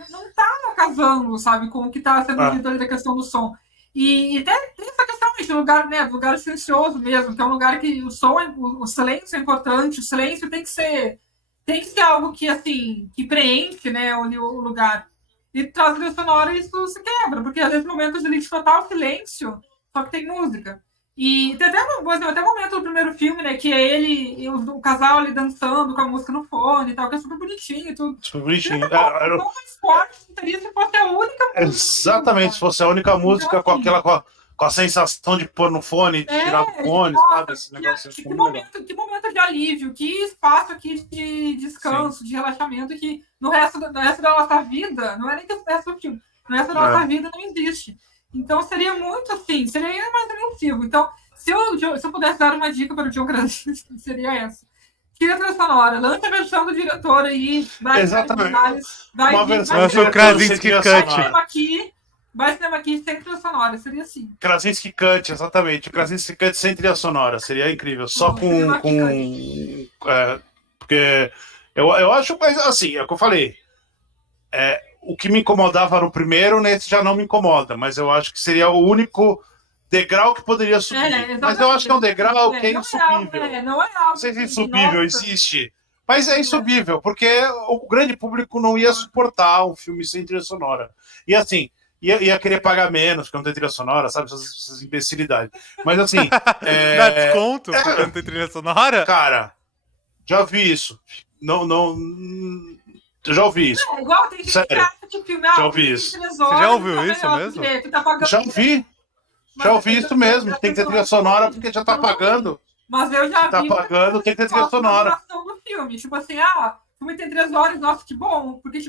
não tá casando, sabe, com o que tá sendo dito ali da questão do som. E até tem essa questão de lugar, né, lugar silencioso mesmo, que é um lugar que o silêncio é importante, o silêncio tem que ser algo que, assim, que preenche, né, o lugar. E traz trilha sonora e isso se quebra, porque às vezes momentos de total silêncio, só que tem música. E tem até o momento do primeiro filme, né, que é ele e o casal ali dançando com a música no fone e tal, que é super bonitinho e tudo. Super bonitinho. Mais forte seria se fosse a única música. Exatamente, se fosse a única música então, assim, com a sensação de pôr no fone, de tirar do fone, sabe? Esse negócio que momento de alívio, que espaço aqui de descanso, de relaxamento, que no resto da nossa vida, não é nem que o resto do filme, no resto da nossa vida não existe. Então seria muito assim, seria mais imersivo. Então, se eu pudesse dar uma dica para o John Krasinski, seria essa. Tira a trilha sonora, lança a versão do diretor aí, exatamente. Uma versão do Krasinski Cut. Vai cinema aqui sem trilha sonora, seria assim. Krasinski Cut, exatamente. O Krasinski Cut sem trilha sonora, seria incrível. Só porque eu acho, mas assim, é o que eu falei. O que me incomodava no primeiro, nesse já não me incomoda, mas eu acho que seria o único degrau que poderia subir. Mas eu acho que é um degrau que é insubível. Não sei se insubível existe, mas é insubível, porque o grande público não ia suportar um filme sem trilha sonora. E assim, ia querer pagar menos, porque não tem trilha sonora, sabe? Essas imbecilidades. Mas assim... Dá desconto porque não tem trilha sonora? Cara, já vi isso. Eu já ouvi isso. Igual tem gente que acha que filme já ouvi isso. Você já ouviu isso mesmo? Já ouvi isso mesmo. Tem que ter trilha sonora porque já tá pagando. Mas eu já vi. Tá pagando, tem que ter trilha sonora. Do filme. Tipo assim, o filme tem 3 horas, nossa, que bom. Porque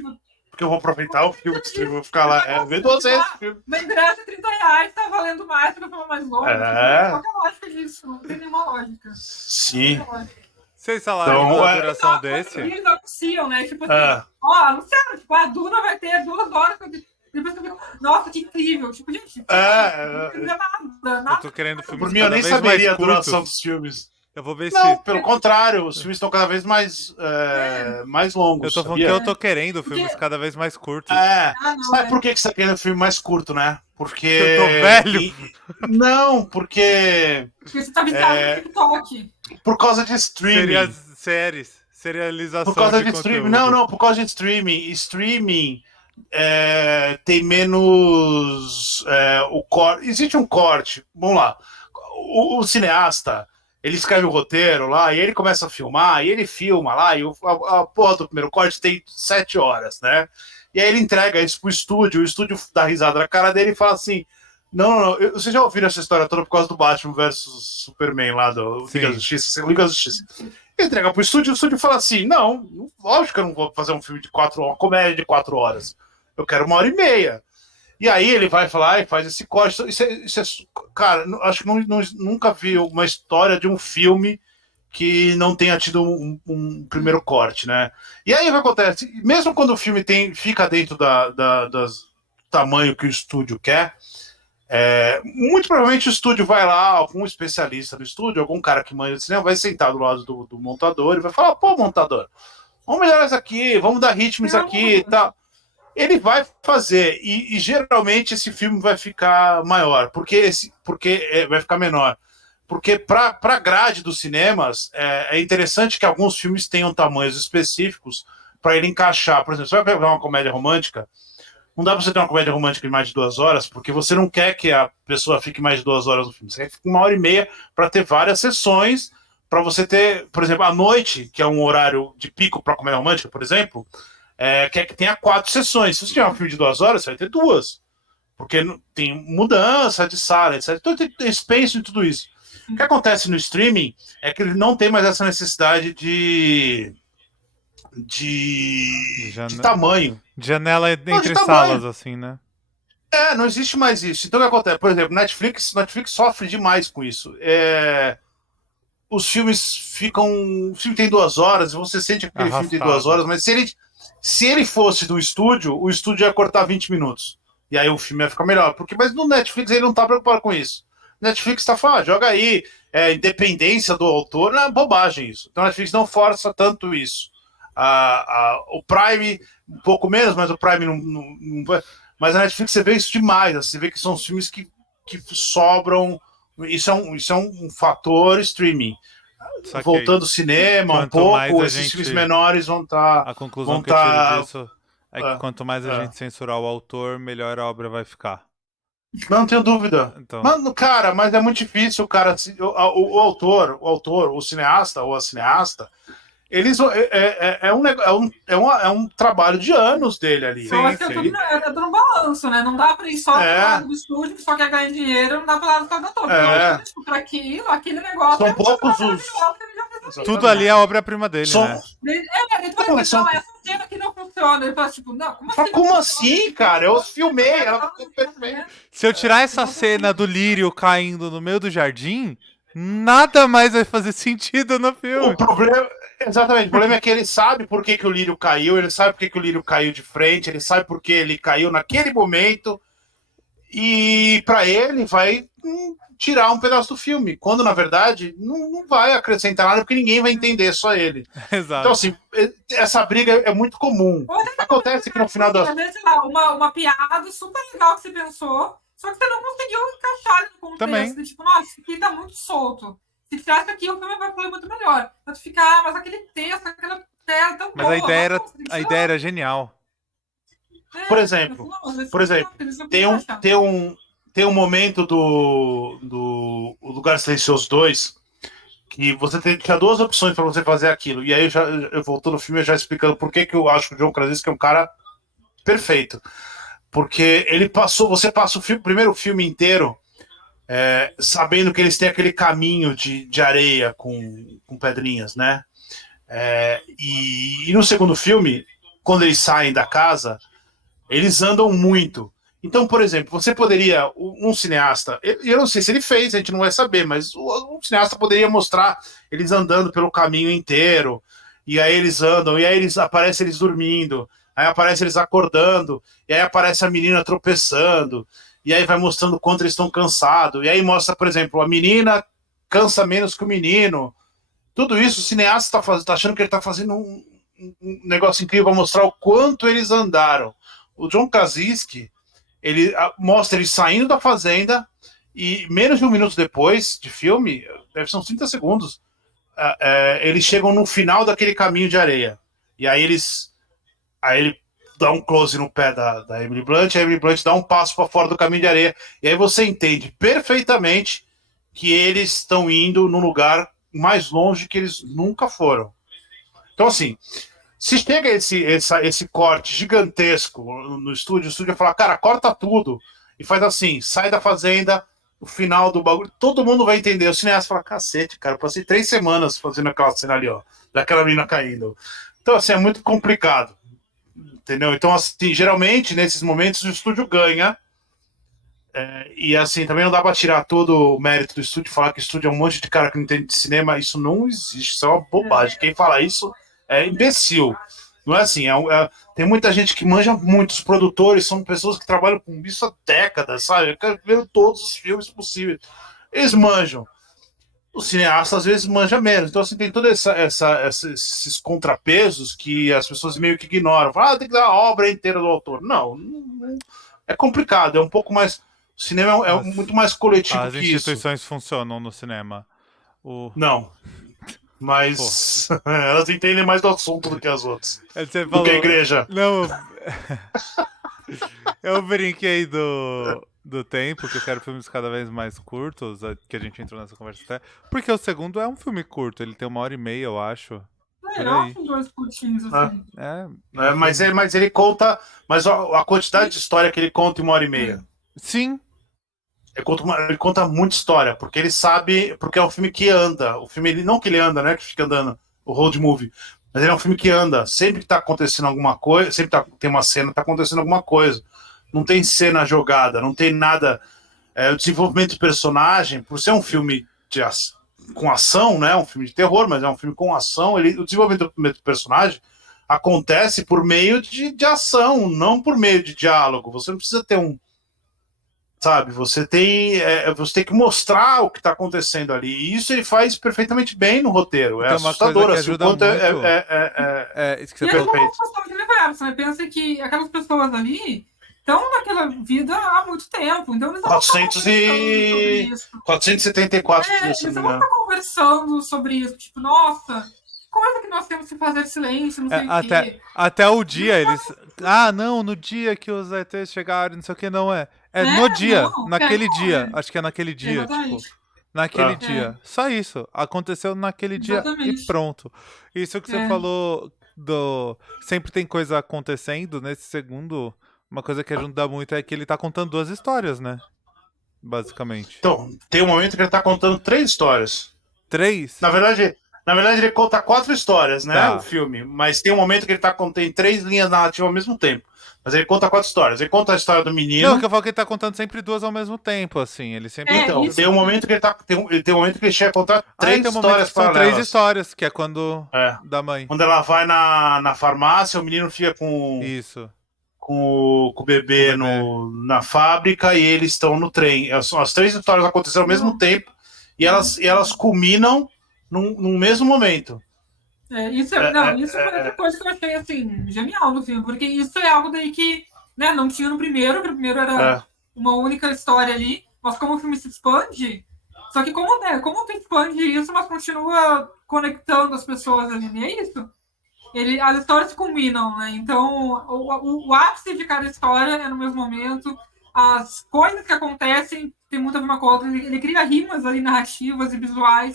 eu vou aproveitar o filme, eu vou ficar lá. Ver 2 vezes o filme. Mas ingresso de R$30 tá valendo mais porque o filme é mais longo. Qual é a lógica disso? Não tem nenhuma lógica. Sim. Vocês falaram da duração desse? Eles anunciam, né? Tipo assim, anunciaram, tipo, a Duna vai ter 2 horas. Depois você nossa, que incrível. Tipo, gente, nada. Eu tô querendo filmes por mim, eu nem saberia a duração dos filmes. Eu vou ver Não, pelo contrário, os filmes estão cada vez mais longos. Eu tô falando que eu tô querendo filmes cada vez mais curtos. Sabe por que você tá querendo filme mais curto, né? Porque. Eu tô velho? Não, porque. Porque você tá viciado no TikTok. Por causa de streaming. Serialização Por causa de de conteúdo. streaming. Não, por causa de streaming. Streaming tem menos. O corte. Existe um corte. Vamos lá. O cineasta, ele escreve o roteiro lá, e ele começa a filmar, e ele filma lá, e a porra do primeiro corte tem 7 horas, né? E aí ele entrega isso pro estúdio, o estúdio dá risada na cara dele e fala assim: não, vocês já ouviram essa história toda por causa do Batman versus Superman lá do Liga da Justiça? Liga da Justiça. Ele entrega pro estúdio, o estúdio fala assim: não, lógico que eu não vou fazer um filme de 4 horas, uma comédia de 4 horas. Eu quero 1h30. E aí ele vai falar e faz esse corte. Cara, acho que nunca vi uma história de um filme que não tenha tido um primeiro corte, né? E aí o que acontece? Mesmo quando o filme fica dentro do tamanho que o estúdio quer, muito provavelmente o estúdio vai lá, algum especialista do estúdio, algum cara que manja de cinema, vai sentar do lado do montador e vai falar: pô, montador, vamos melhorar isso aqui, vamos dar ritmo isso aqui e tal. Ele vai fazer, e geralmente esse filme vai ficar maior, porque vai ficar menor. Porque para a grade dos cinemas, é interessante que alguns filmes tenham tamanhos específicos para ele encaixar. Por exemplo, você vai pegar uma comédia romântica, não dá para você ter uma comédia romântica de mais de 2 horas, porque você não quer que a pessoa fique mais de 2 horas no filme. Você quer que fique 1h30 para ter várias sessões, para você ter, por exemplo, à noite, que é um horário de pico para comédia romântica, por exemplo, quer que tenha 4 sessões. Se você tiver um filme de 2 horas, você vai ter 2. Porque tem mudança de sala, etc. Então tem espaço em tudo isso. O que acontece no streaming é que ele não tem mais essa necessidade de tamanho. Janela entre salas, assim, né? Não existe mais isso. Então o que acontece? Por exemplo, Netflix sofre demais com isso. Os filmes ficam. O filme tem 2 horas, e você sente que aquele filme tem 2 horas, mas se ele fosse do estúdio, o estúdio ia cortar 20 minutos. E aí o filme ia ficar melhor. Mas no Netflix ele não tá preocupado com isso. Netflix tá falando: joga aí, independência do autor. Não é bobagem isso. Então a Netflix não força tanto isso. O Prime, um pouco menos, mas o Prime não vai. Mas a Netflix você vê isso demais. Você vê que são os filmes que sobram. Isso é um fator streaming. Voltando ao cinema um pouco, esses filmes menores vão estar. A conclusão que eu tiro disso é que quanto mais a gente censurar o autor, melhor a obra vai ficar. Não tenho dúvida. Então. Mas é muito difícil, cara. O autor, o cineasta ou a cineasta, eles é um trabalho de anos dele ali. Eu acho que é tudo um balanço, né? Não dá pra ir só pro lado do estúdio, que só quer ganhar dinheiro, não dá pra lado do ator. Pra aquele negócio. São poucos os. Tudo ali é a obra-prima dele, né? Ele vai falar: essa cena aqui não funciona. Ele fala tipo: não, como assim? Como assim, cara? Eu filmei, ela ficou perfeita. Se eu tirar essa cena do lírio caindo no meio do jardim, nada mais vai fazer sentido no filme. Exatamente, o problema é que ele sabe por que o lírio caiu, ele sabe por que o lírio caiu de frente, ele sabe por que ele caiu naquele momento, e pra ele vai tirar um pedaço do filme, quando na verdade não vai acrescentar nada, porque ninguém vai entender, só ele. Exato. Então assim, essa briga é muito comum. Acontece que no final das... Uma piada super legal que você pensou, só que você não conseguiu encaixar no contexto. Também. Tipo, nossa, isso aqui tá muito solto. Se tirasse aqui, o filme vai fluir muito melhor. Mas ficar, mas aquele texto, aquela tela tão boa. Mas a ideia era genial. Por exemplo, tem um momento do Lugar Silencioso 2 que você tinha 2 opções para você fazer aquilo. E aí eu voltou no filme já explicando por que eu acho que o John Krasinski é um cara perfeito. Porque você passa o primeiro filme inteiro sabendo que eles têm aquele caminho de areia com pedrinhas, né? E no segundo filme, quando eles saem da casa, eles andam muito. Então, por exemplo, você poderia, um cineasta, eu não sei se ele fez, a gente não vai saber, mas um cineasta poderia mostrar eles andando pelo caminho inteiro, e aí eles andam, e aí aparece eles dormindo, aí aparece eles acordando, e aí aparece a menina tropeçando, e aí vai mostrando o quanto eles estão cansados, e aí mostra, por exemplo, a menina cansa menos que o menino. Tudo isso o cineasta tá achando que ele está fazendo um negócio incrível para mostrar o quanto eles andaram. O John Krasinski, ele mostra ele saindo da fazenda e menos de 1 minuto depois de filme, deve ser uns 30 segundos, eles chegam no final daquele caminho de areia. E aí ele dá um close no pé da Emily Blunt, a Emily Blunt dá um passo para fora do caminho de areia, e aí você entende perfeitamente que eles estão indo num lugar mais longe que eles nunca foram. Então, assim, se chega esse corte gigantesco no estúdio, o estúdio fala, cara, corta tudo, e faz assim, sai da fazenda, o final do bagulho, todo mundo vai entender. O cineasta fala, cacete, cara, eu passei 3 semanas fazendo aquela cena ali, ó, daquela menina caindo. Então, assim, é muito complicado. Entendeu? Então, assim, geralmente, nesses momentos, o estúdio ganha. E, assim, também não dá pra tirar todo o mérito do estúdio e falar que o estúdio é um monte de cara que não entende de cinema. Isso não existe, isso é uma bobagem. Quem fala isso é imbecil. Não é assim. Tem muita gente que manja muito. Os produtores são pessoas que trabalham com isso há décadas, sabe? Eu quero ver todos os filmes possíveis. Eles manjam. O cineasta às vezes manja menos. Então, assim, tem todos esses contrapesos que as pessoas meio que ignoram. Falam, tem que dar a obra inteira do autor. Não, é complicado, é um pouco mais. O cinema é muito mais coletivo As que isso. instituições funcionam no cinema. Não. Mas elas entendem mais do assunto do que as outras. Você Do que a igreja. Não. Eu brinquei do tempo, que eu quero filmes cada vez mais curtos, que a gente entrou nessa conversa até. Porque o segundo é um filme curto, ele tem 1h30, eu acho. Eu acho 2 curtinhos, assim. Mas ele conta. Mas a quantidade de história que ele conta em 1h30. Sim. Ele conta muita história, porque ele sabe. Porque é um filme que anda. O filme, não que ele anda, né? Que fica andando, o road movie. Mas ele é um filme que anda. Sempre que tá acontecendo alguma coisa, sempre tem uma cena, tá acontecendo alguma coisa. Não tem cena jogada, não tem nada. O desenvolvimento do personagem, por ser um filme com ação, né? Um filme de terror, mas é um filme com ação. O desenvolvimento do personagem acontece por meio de ação, não por meio de diálogo. Você não precisa ter sabe, você tem que mostrar o que está acontecendo ali. E isso ele faz perfeitamente bem no roteiro. É assustador. Assim, o quanto isso que você e falou. é uma questão de universo, né? Pensa que aquelas pessoas ali estão naquela vida há muito tempo. Então eles não 474 dias, eles vão ficar conversando sobre isso. Tipo, nossa, como é que nós temos que fazer silêncio, não sei o quê. Até o dia eles... não, no dia que os ETs chegaram, não sei o que, não é. No dia, naquele dia. Acho que é naquele dia, tipo... Naquele dia. Só isso. Aconteceu naquele dia e pronto. Isso que você falou sempre tem coisa acontecendo. Nesse segundo, uma coisa que ajuda muito é que ele tá contando 2 histórias, né? Basicamente. Então, tem um momento que ele tá contando 3 histórias. 3? Na verdade, ele conta 4 histórias, né? O filme. Mas tem um momento que ele tem 3 linhas narrativas ao mesmo tempo. Mas ele conta 4 histórias. Ele conta a história do menino. Não, que eu falo que ele tá contando sempre 2 ao mesmo tempo, assim. Ele sempre. Então, tem um momento que ele tem um momento que ele chega a contar 3 histórias paralelas. São 3 histórias, que é quando. Da mãe. Quando ela vai na farmácia, o menino fica com. Isso. Com o bebê na fábrica e eles estão no trem. As 3 histórias aconteceram ao mesmo tempo e elas culminam num mesmo momento. Isso foi outra coisa que eu achei assim, genial no filme, porque isso é algo daí que, né, não tinha no primeiro, porque o primeiro era uma única história ali, mas como o filme se expande, só que como tu expande isso, mas continua conectando as pessoas ali, não é isso? As histórias se combinam, né? Então o ápice de cada história é no mesmo momento, as coisas que acontecem tem muito a ver uma com a outra, ele cria rimas ali, narrativas e visuais.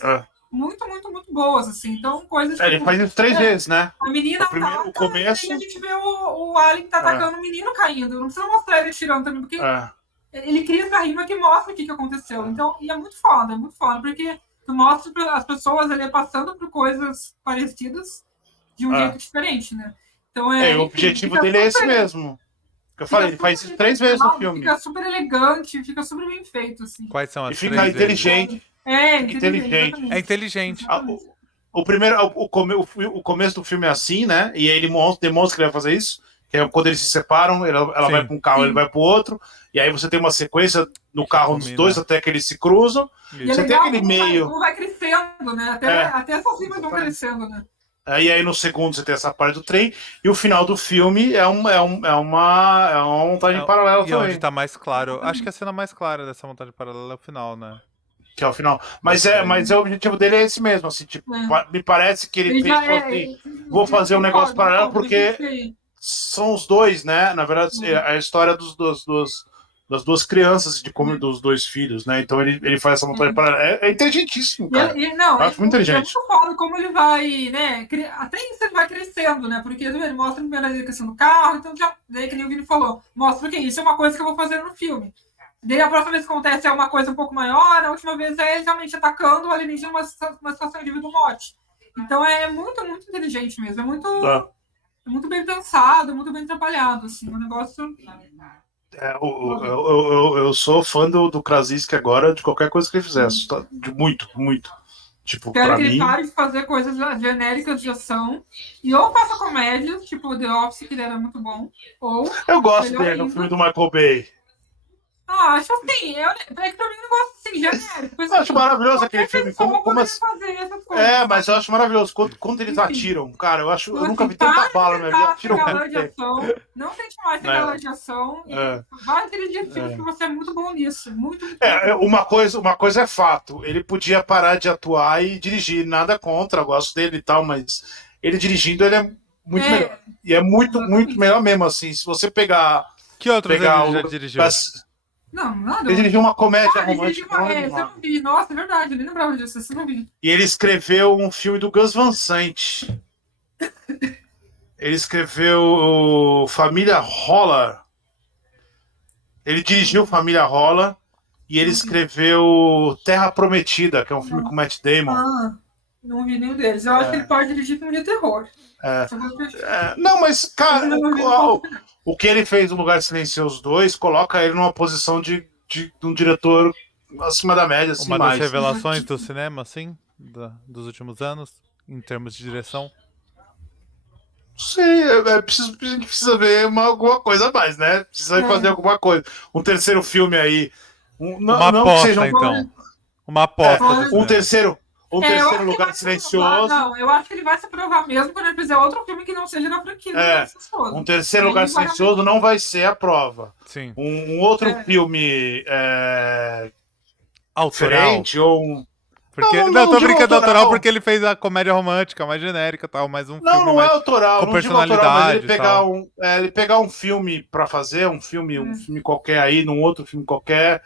Muito, muito, muito boas, assim. Então, coisas ele faz isso 3 vezes, né? A menina o começo... e a gente vê o Alien que tá atacando o menino caindo. Não precisa mostrar ele tirando também, porque ele cria essa rima que mostra o que aconteceu. Então, e é muito foda, porque tu mostra as pessoas ali passando por coisas parecidas de um jeito diferente, né? Então, o objetivo dele é esse mesmo. Que eu falei, ele faz isso 3 vezes no filme. Fica super elegante, fica super bem feito, assim. Quais são as 3 fica inteligente. Inteligente. É inteligente. O começo do filme é assim, né? E aí ele demonstra que ele vai fazer isso. Que é quando eles se separam, ela vai para um carro, ele vai para o outro. E aí você tem uma sequência no carro dos dois até que eles se cruzam. E você tem aquele meio. Vai crescendo, né? Até essas rimas vão crescendo, né? E aí no segundo você tem essa parte do trem, e o final do filme é uma montagem paralela E onde também, tá mais claro. Acho que a cena mais clara dessa montagem paralela é o final, né? que é o final. Mas Ok. o objetivo dele é esse mesmo, assim, tipo, me parece que ele Ele já pensou assim, vou fazer um negócio paralelo porque são os dois, né? Na verdade, é a história das duas crianças, dos dois filhos, né? Então ele faz essa montagem paralela. É inteligentíssimo, cara. Não, Eu acho muito inteligente. É muito foda como ele vai, né? Até isso ele vai crescendo, né? Porque ele mostra primeiro a questão do carro, então já, daí que nem o Vini falou, mostra que isso é uma coisa que eu vou fazer no filme. Daí a próxima vez que acontece é uma coisa um pouco maior, a última vez é ele realmente atacando o alienígena numa situação de vida ou morte. Então é muito, muito inteligente mesmo. É muito bem pensado, muito bem trabalhado, assim, um negócio... Eu sou fã do Krasinski agora, de qualquer coisa que ele fizesse. De muito, muito. Tipo, Quero pra que ele mim. pare de fazer coisas genéricas de ação e ou faça comédias, tipo The Office, que ele era muito bom, ou... Eu gosto melhor dele no ainda. filme do Michael Bay. Acho assim, é que pra mim é um negócio assim, genérico. Eu acho maravilhoso aquele filme. Como assim? Fazer essas coisas, Mas eu acho maravilhoso. Quando eles Enfim. atiram, cara, eu Então, nunca assim, vi tanta para bala de na minha vida. tentar Atiram ser galã muito de bem. ação, não tente mais ser galã de ação, e vai dirigir filmes que você é muito bom nisso. Muito bom. Uma coisa é fato. Ele podia parar de atuar e dirigir. Nada contra, eu gosto dele e tal, mas ele dirigindo, ele é muito melhor. E é muito, muito melhor mesmo, assim. Se você pegar. Que outros ele já o dirigiu? Não, nada. Ele dirigiu uma comédia ele romântica. dirigiu esse eu não vi. Nossa, é verdade, eu nem lembrava disso, esse eu não vi. E ele escreveu um filme do Gus Van Sant. Ele escreveu Família Roller. Ele dirigiu Família Roller. E ele escreveu Terra Prometida, que é um filme com Matt Damon. Não vi nenhum deles. Eu acho que ele pode dirigir filme de terror. Não, mas, cara, o que ele fez no Lugar Silencioso 2 coloca ele numa posição de um diretor acima da média, assim, Uma das mais. revelações do cinema, assim, dos últimos anos, em termos de direção. Sim, a gente precisa ver alguma coisa a mais, né? Precisa fazer alguma coisa. Um terceiro filme aí. Uma aposta, então. Uma aposta. Um terceiro Lugar Silencioso. Não, eu acho que ele vai se provar mesmo quando ele fizer outro filme que não seja na franquia. Um terceiro Lugar Silencioso não vai ser a prova. Sim. Um outro filme autoral. Diferente ou porque, não, tô brincando autoral porque ele fez a comédia romântica mais genérica e tal, mas um filme não mais é autoral, com personalidade. Ele pegar um filme pra fazer, um filme qualquer aí, num outro filme qualquer,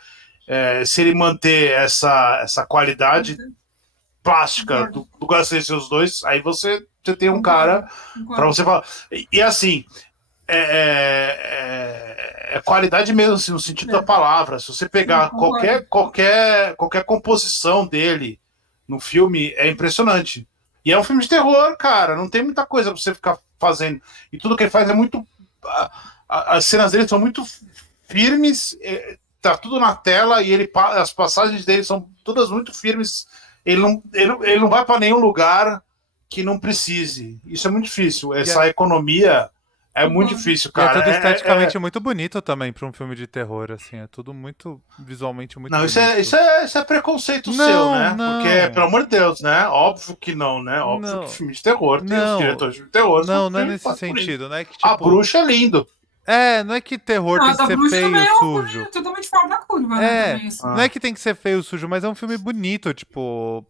se ele manter essa qualidade plástica do Lugar Silencioso 2, aí você tem um cara pra você falar. E assim, é qualidade mesmo, assim, no sentido da palavra. Se você pegar qualquer composição dele no filme, é impressionante. E é um filme de terror, cara. Não tem muita coisa pra você ficar fazendo. E tudo que ele faz é muito... As cenas dele são muito firmes, tá tudo na tela, e as passagens dele são todas muito firmes. Ele não vai pra nenhum lugar que não precise. Isso é muito difícil. Essa economia... É muito difícil, cara. E é tudo esteticamente muito bonito também pra um filme de terror, assim. É tudo muito, visualmente muito bonito. Isso é preconceito seu, né? Não. Porque, pelo amor de Deus, né? Óbvio que não, né? Óbvio que filme de terror tem os diretores de terror. Não é nesse sentido, né? Que, tipo, A Bruxa é lindo. Não é que terror tem que ser feio e sujo. Totalmente fora da curva, né? Não é que tem que ser feio e sujo, mas é um filme bonito, tipo...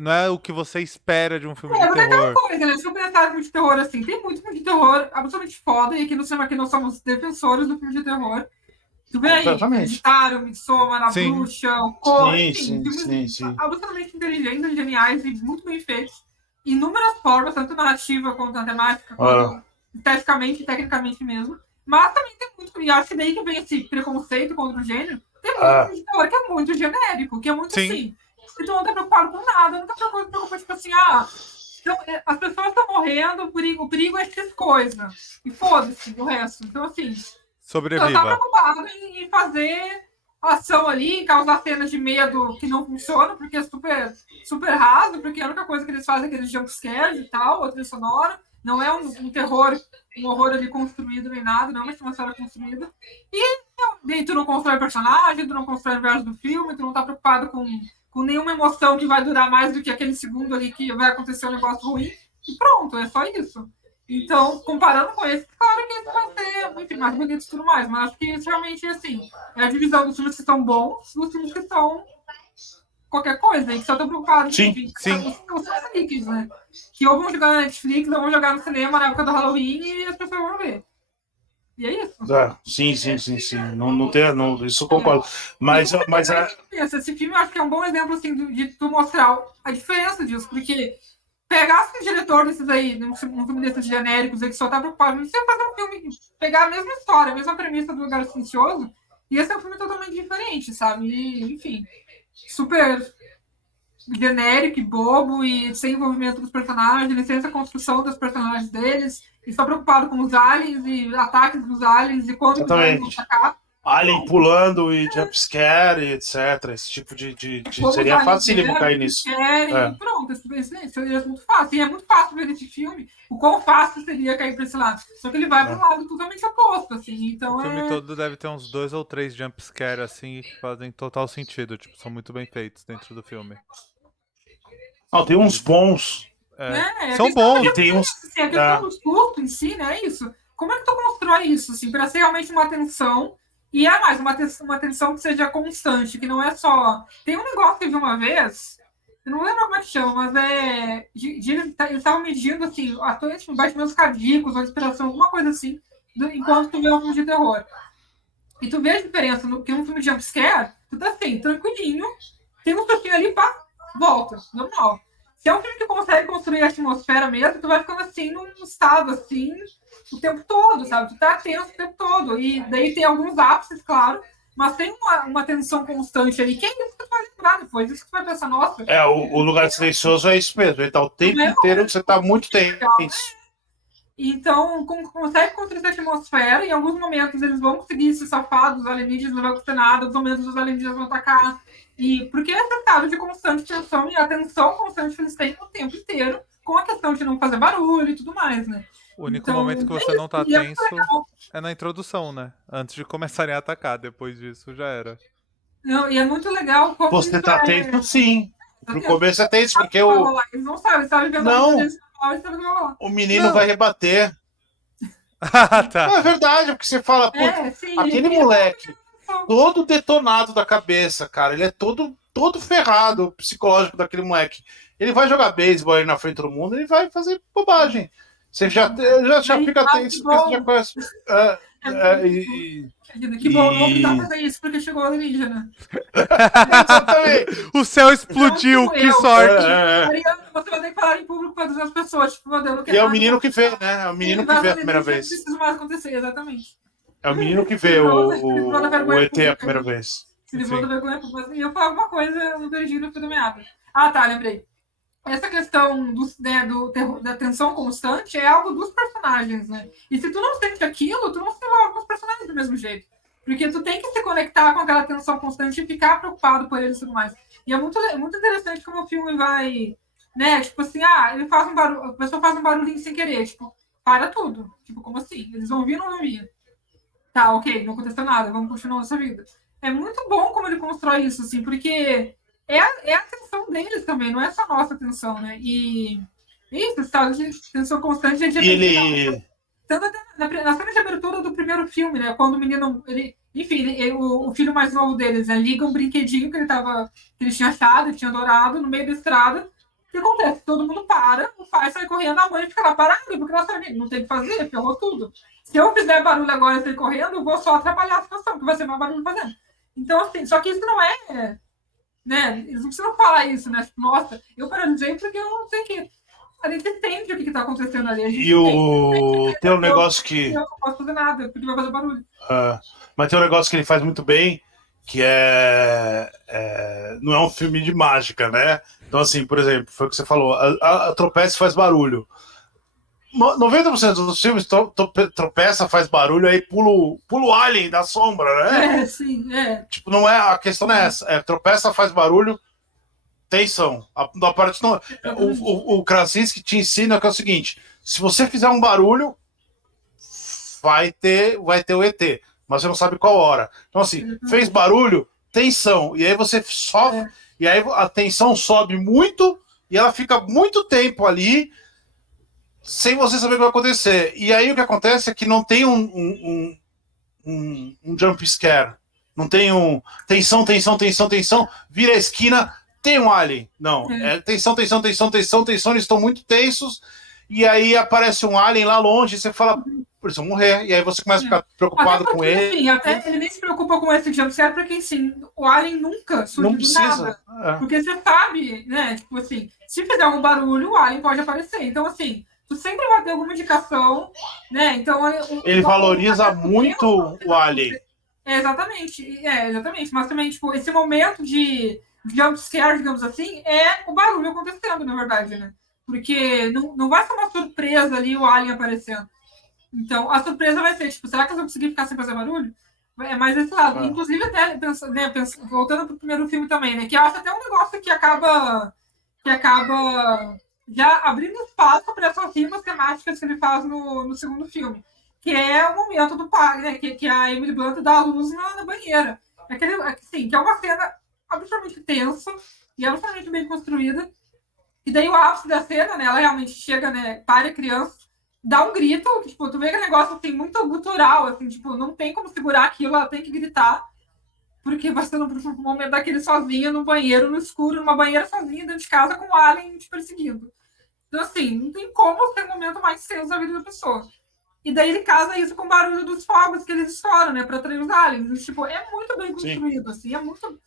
Não é o que você espera de um filme de terror. É aquela coisa, né? Se eu pensar em filme de terror assim, tem muito filme de terror absolutamente foda, e aqui no cinema aqui nós somos defensores do filme de terror. Tu vê aí, Hereditário, Midsommar, A Bruxa, o Corre, enfim, filmes absolutamente inteligentes, geniais e muito bem feitos. Inúmeras formas, tanto narrativa quanto na temática, quanto esteticamente e tecnicamente mesmo. Mas também tem muito, e acho que daí que vem esse preconceito contra o gênero, tem muito filme de terror que é muito genérico, que é muito assim. Então não tá preocupado com nada, não tá preocupado, tipo assim, então, as pessoas estão morrendo, o perigo é essas coisas. E foda-se o resto. Então, assim, sobreviva. Então tá preocupado em fazer ação ali, causar cenas de medo que não funcionam, porque é super, super raso, porque a única coisa que eles fazem é aqueles jumpscares e tal, a trilha sonora. Não é um terror, um horror ali construído nem nada, não é uma atmosfera construída. E tu não constrói personagem, tu não constrói o universo do filme, tu não tá preocupado com nenhuma emoção que vai durar mais do que aquele segundo ali que vai acontecer um negócio ruim. e pronto, é só isso. Então, comparando com esse, claro que esse vai ser, enfim, mais bonito e tudo mais, mas acho que isso realmente, assim, é a divisão dos filmes que são bons dos filmes que são qualquer coisa, e que só estão preocupados Sim, enfim, sim. os leaks, né? Que ou vão jogar na Netflix, ou vão jogar no cinema na época do Halloween e as pessoas vão ver. E é isso. Sim. Não, isso eu concordo. Mas Esse filme eu acho que é um bom exemplo assim, de tu mostrar a diferença disso, porque pegasse o diretor desses aí, um filme desses genéricos aí que só tá preocupado em você fazer um filme, pegar a mesma história, a mesma premissa do Lugar Silencioso, e esse é um filme totalmente diferente, sabe? E, enfim, super genérico e bobo e sem envolvimento dos personagens, sem essa construção dos personagens deles, e só preocupado com os aliens e ataques dos aliens e quando os aliens vão exatamente. atacar. Alien pulando e jumpscare, e etc. Esse tipo de Como seria os aliens facílimo vieram, cair que nisso. querem, É. e pronto, seria muito fácil. E é muito fácil ver esse filme o quão fácil seria cair para esse lado. Só que ele vai para um lado totalmente oposto, assim. Então O filme todo deve ter uns 2 ou 3 jumpscare assim que fazem total sentido, tipo, são muito bem feitos dentro do filme. Não, tem uns bons. São bons. E tem uns. Assim, a questão do surto em si, né? É isso. Como é que tu constrói isso, assim, para ser realmente uma tensão? E é mais, uma tensão que seja constante, que não é só. Tem um negócio que eu vi uma vez, eu não lembro como é que chama, mas é. Eles estavam medindo, assim, atores com batimentos cardíacos, ou respiração, alguma coisa assim, enquanto tu vê um filme de terror. E tu vê a diferença no que um filme de jumpscare, tu tá assim, tranquilinho, tem um pouquinho ali, pá, volta, normal. Se é um filme que consegue construir a atmosfera mesmo, tu vai ficando assim, num estado assim, o tempo todo, sabe? Tu tá tenso o tempo todo. E daí tem alguns ápices, claro, mas tem uma tensão constante ali, que é isso que tu vai lembrar depois, isso que tu vai pensar, nossa. O Lugar Silencioso é isso mesmo. Ele tá o tempo inteiro, você tá muito tenso. Então, consegue construir essa atmosfera. Em alguns momentos eles vão conseguir se safar dos alienígenas, não vai acontecer nada. Em outros momentos os alienígenas vão atacar. E porque é esse estado de constante tensão e atenção constante que eles têm o tempo inteiro, com a questão de não fazer barulho e tudo mais, né? O único momento que você não tá tenso é na introdução, né? Antes de começarem a atacar, depois disso já era. Não, e é muito legal como você tá tenso, sim. No começo é tenso, porque o. Eles não sabem, eles estavam vivendo não, o menino vai rebater. Tá. Não, é verdade, porque você fala, sim, aquele moleque todo detonado da cabeça, cara, ele é todo ferrado, o psicológico daquele moleque. Ele vai jogar beisebol aí na frente do mundo, ele vai fazer bobagem. Você já fica tenso, porque você já conhece. Que bom, não precisava fazer isso porque chegou o alienígena. Exatamente. O céu explodiu, que sorte. Mariana, você vai ter que falar em público para 200 pessoas. Tipo, modelo que e é o menino que vê, né? É o menino que vê a primeira vez. Não precisa mais acontecer, exatamente. É o menino que vê o ET a primeira vez. Se livrou da vergonha pública. E eu falar alguma coisa, eu perdi no fio da meada. Ah, tá, lembrei. Essa questão da tensão constante é algo dos personagens, né? E se tu não sente aquilo, tu não se envolve com os personagens do mesmo jeito. Porque tu tem que se conectar com aquela tensão constante e ficar preocupado por eles e tudo mais. E é muito interessante como o filme vai, né? Tipo assim, ele faz um barulho, a pessoa faz um barulhinho sem querer, tipo, para tudo. Tipo, como assim? Eles vão vir ou não vão vir? Tá, ok, não aconteceu nada, vamos continuar nossa vida. É muito bom como ele constrói isso, assim, porque é a atenção deles também, não é só a nossa atenção, né? E isso, estado de tensão constante, a gente tanto na cena de abertura do primeiro filme, né? Quando o menino, o filho mais novo deles, né? Liga um brinquedinho que ele tinha achado, ele tinha adorado, no meio da estrada. O que acontece? Todo mundo para, o pai sai correndo, a mãe fica lá parada, porque ela sabe, não tem o que fazer, ferrou tudo. Se eu fizer barulho agora e sair correndo, eu vou só atrapalhar a situação, porque vai ser mais barulho fazendo. Então, assim, só que isso não é, né? Eles não precisam falar isso, né? Nossa, eu paralisei porque eu não sei o que. A gente entende o que está acontecendo ali. Tem um negócio que. Eu não posso fazer nada, porque vai fazer barulho. Mas tem um negócio que ele faz muito bem, que não é um filme de mágica, né? Então, assim, por exemplo, foi o que você falou, a tropeça e faz barulho. 90% dos filmes tropeça, faz barulho, aí pula o alien da sombra, né? Sim, Tipo, não é, a questão não é essa. Tropeça, faz barulho, tensão. A parte não, o Krasinski te ensina que é o seguinte: se você fizer um barulho, vai ter o ET, mas você não sabe qual hora. Então, assim, fez barulho, tensão. E aí você sobe, e aí a tensão sobe muito, e ela fica muito tempo ali. sem você saber o que vai acontecer. E aí o que acontece é que não tem um jump scare. Não tem tensão, vira a esquina, tem um alien. Não, é tensão, eles estão muito tensos, e aí aparece um alien lá longe, e você fala, eles vão morrer, e aí você começa a ficar preocupado porque, com ele. Enfim, até ele nem se preocupa com esse jumpscare, porque assim, o alien nunca surge do nada. Porque você sabe, né, tipo assim, se fizer algum barulho, o alien pode aparecer. Então, assim, tu sempre vai ter alguma indicação, né? Então, ele valoriza muito o alien. Exatamente. Mas também, tipo, esse momento de jumpscare, digamos assim, é o barulho acontecendo, na verdade, né? Porque não vai ser uma surpresa ali o alien aparecendo. Então, a surpresa vai ser, tipo, será que eu vou conseguir ficar sem fazer barulho? É mais esse lado. Inclusive, até voltando pro primeiro filme também, né? Que eu acho até um negócio que acaba já abrindo espaço para essas rimas temáticas que ele faz no segundo filme. Que é o momento do pai, né? Que a Emily Blunt dá a luz na banheira. Que é uma cena absolutamente tensa e absolutamente bem construída. E daí o ápice da cena, né? Ela realmente chega, né? Para a criança, dá um grito, que, tipo, tu vê aquele negócio assim, muito gutural, assim, tipo, não tem como segurar aquilo, ela tem que gritar, porque vai ser no momento daquele sozinha no banheiro, no escuro, numa banheira sozinha dentro de casa com o alien te perseguindo. Então, assim, não tem como ser um momento mais tenso da vida da pessoa. E daí ele casa isso com o barulho dos fogos que eles estouram, né, pra atrair os aliens. E, tipo, é muito bem construído, assim, é muito...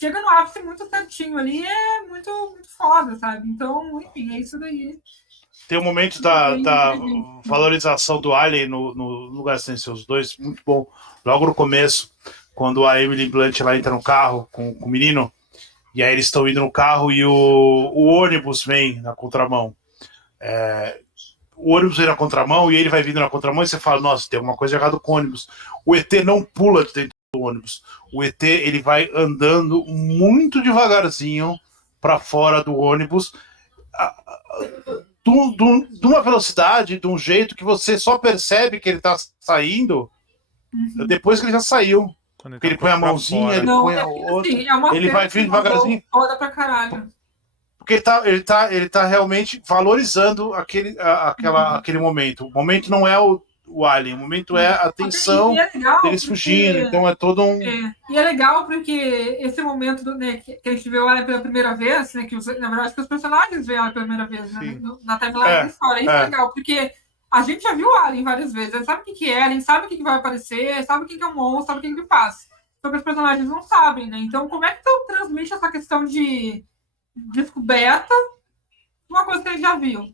Chega no ápice muito certinho ali, é muito, muito foda, sabe? Então, enfim, é isso daí. Tem um momento da valorização do alien no Lugar Silencioso 2, muito bom. Logo no começo, quando a Emily Blunt ela entra no carro com o menino, e aí eles estão indo no carro e o ônibus vem na contramão. O ônibus vem na contramão e ele vai vindo na contramão e você fala, nossa, tem alguma coisa errada com o ônibus. O ET não pula de dentro do ônibus. O ET ele vai andando muito devagarzinho para fora do ônibus, de uma velocidade, de um jeito que você só percebe que ele tá saindo depois que ele já saiu. Porque ele põe a mãozinha, ele põe a outra. Assim, ele vai vir devagarzinho. Foda pra caralho. Porque ele tá realmente valorizando aquele momento. O momento não é o alien, o momento é a tensão deles fugindo. Então é todo um. E é legal porque esse momento né, que a gente vê o alien pela primeira vez, né, que na verdade que os personagens veem o alien pela primeira vez, né, na timeline da história. Isso é legal, porque a gente já viu o alien várias vezes, a gente sabe o que é alien, sabe o que vai aparecer, sabe o que é um monstro, sabe o que faz. Só que os personagens não sabem, né? Então, como é que tu transmite essa questão de descoberta uma coisa que ele já viu?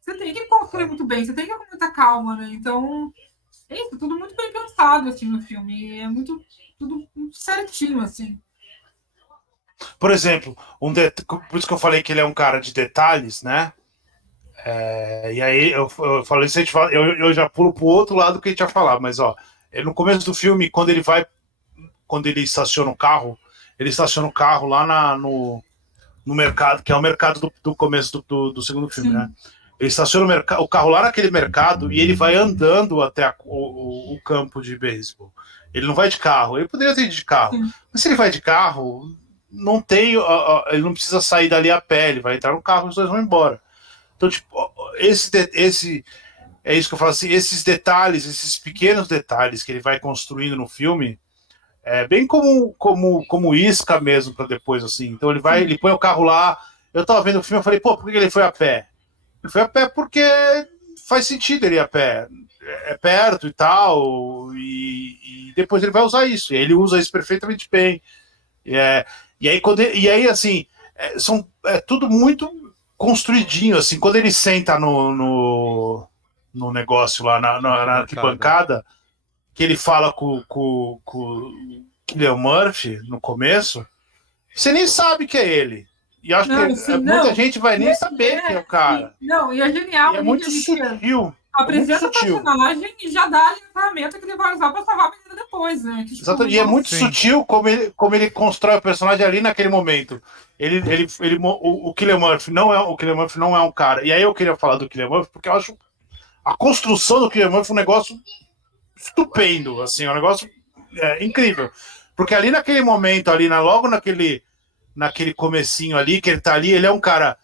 Você tem que construir muito bem, você tem que ter muita calma, né? Então, é isso, tudo muito bem pensado, assim, no filme. É tudo muito certinho, assim. Por exemplo, por isso que eu falei que ele é um cara de detalhes, né? E aí eu falei, eu já pulo pro outro lado que a gente ia falar, mas ó, no começo do filme, quando ele estaciona o carro, lá no mercado, que é o mercado do começo do segundo filme, né? Ele estaciona o carro lá naquele mercado e ele vai andando até o campo de beisebol. Ele não vai de carro, ele poderia ter ido de carro, mas se ele vai de carro, não tem, ele não precisa sair dali a pé, ele vai entrar no carro e os dois vão embora. Então, tipo, é isso que eu falo assim, esses detalhes, esses pequenos detalhes que ele vai construindo no filme, é bem como isca mesmo para depois, assim. Então ele põe o carro lá, eu tava vendo o filme, eu falei, pô, por que ele foi a pé? Ele foi a pé porque faz sentido ele ir a pé. É perto e tal, e depois ele vai usar isso, e ele usa isso perfeitamente bem. E aí assim, é tudo muito construidinho, assim, quando ele senta no negócio lá na arquibancada, que ele fala com o Cillian Murphy no começo, você nem sabe que é ele. E acho que muita gente vai nem saber que é o cara. E é genial. E é muito sutil. Apresenta o personagem e já dá a ferramenta que ele vai usar para salvar a menina depois, né? Que, exato, e é muito sutil como ele constrói o personagem ali naquele momento. O Cillian Murphy não é um cara. E aí eu queria falar do Cillian Murphy porque eu acho a construção do Cillian Murphy um negócio estupendo, assim, um negócio incrível. Porque ali naquele momento, logo naquele comecinho ali, que ele tá ali, ele é um cara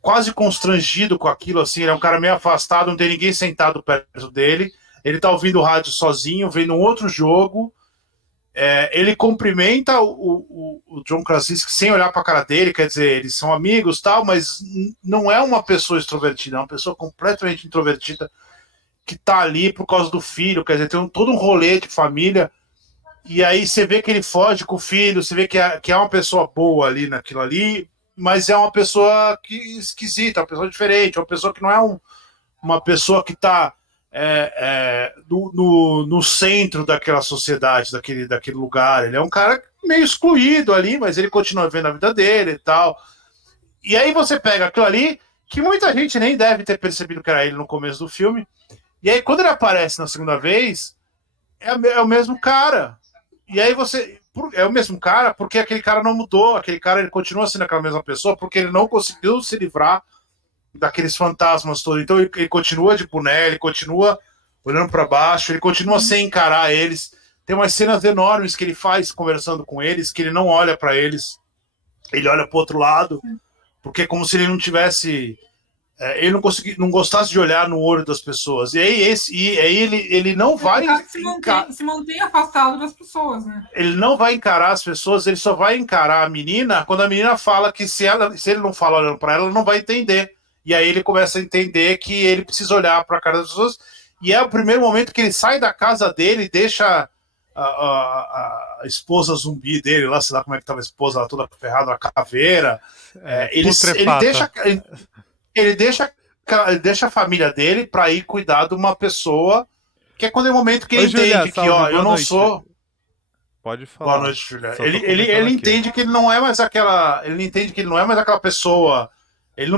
quase constrangido com aquilo, assim, ele é um cara meio afastado, não tem ninguém sentado perto dele, ele tá ouvindo o rádio sozinho, vendo um outro jogo, ele cumprimenta o John Krasinski sem olhar pra cara dele, quer dizer, eles são amigos tal, mas não é uma pessoa extrovertida, é uma pessoa completamente introvertida que tá ali por causa do filho, quer dizer, tem todo um rolê de família, e aí você vê que ele foge com o filho, você vê que é uma pessoa boa ali naquilo ali, mas é uma pessoa esquisita, uma pessoa diferente, uma pessoa que não é uma pessoa que está no centro daquela sociedade, daquele lugar. Ele é um cara meio excluído ali, mas ele continua vendo a vida dele e tal. E aí você pega aquilo ali, que muita gente nem deve ter percebido que era ele no começo do filme, e aí quando ele aparece na segunda vez, é o mesmo cara. E aí é o mesmo cara porque aquele cara não mudou, aquele cara ele continua sendo aquela mesma pessoa porque ele não conseguiu se livrar daqueles fantasmas todos. Então ele continua de boné, ele continua olhando para baixo, ele continua sem encarar eles. Tem umas cenas enormes que ele faz conversando com eles, que ele não olha para eles, ele olha para o outro lado, porque é como se ele não tivesse... ele não gostasse de olhar no olho das pessoas. E aí, ele não vai... Se mantém afastado das pessoas, né? Ele não vai encarar as pessoas, ele só vai encarar a menina quando a menina fala que se ele não fala olhando para ela não vai entender. E aí ele começa a entender que ele precisa olhar para a cara das pessoas. E é o primeiro momento que ele sai da casa dele e deixa a esposa zumbi dele, lá, sei lá como é que estava a esposa, ela toda ferrada, na caveira. Ele deixa a família dele para ir cuidar de uma pessoa que é quando é o momento que ele entende que, eu não sou... Pode falar. Boa noite, Julia. Ele entende que ele não é mais aquela... Ele entende que ele não é mais aquela pessoa. Ele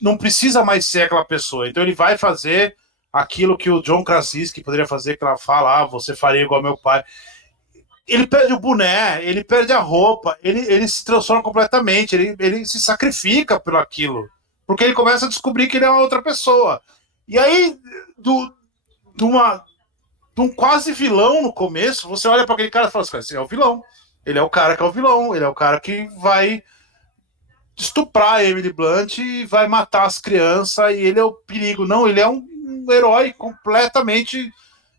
não precisa mais ser aquela pessoa. Então ele vai fazer aquilo que o John Krasinski poderia fazer, que ela fala, você faria igual meu pai. Ele perde o boné, ele perde a roupa, ele se transforma completamente, ele se sacrifica por aquilo. Porque ele começa a descobrir que ele é uma outra pessoa. E aí, de um quase vilão no começo, você olha para aquele cara e fala assim, esse é o vilão. Ele é o cara que é o vilão, ele é o cara que vai estuprar a Emily Blunt e vai matar as crianças, e ele é o perigo. Não, ele é um herói completamente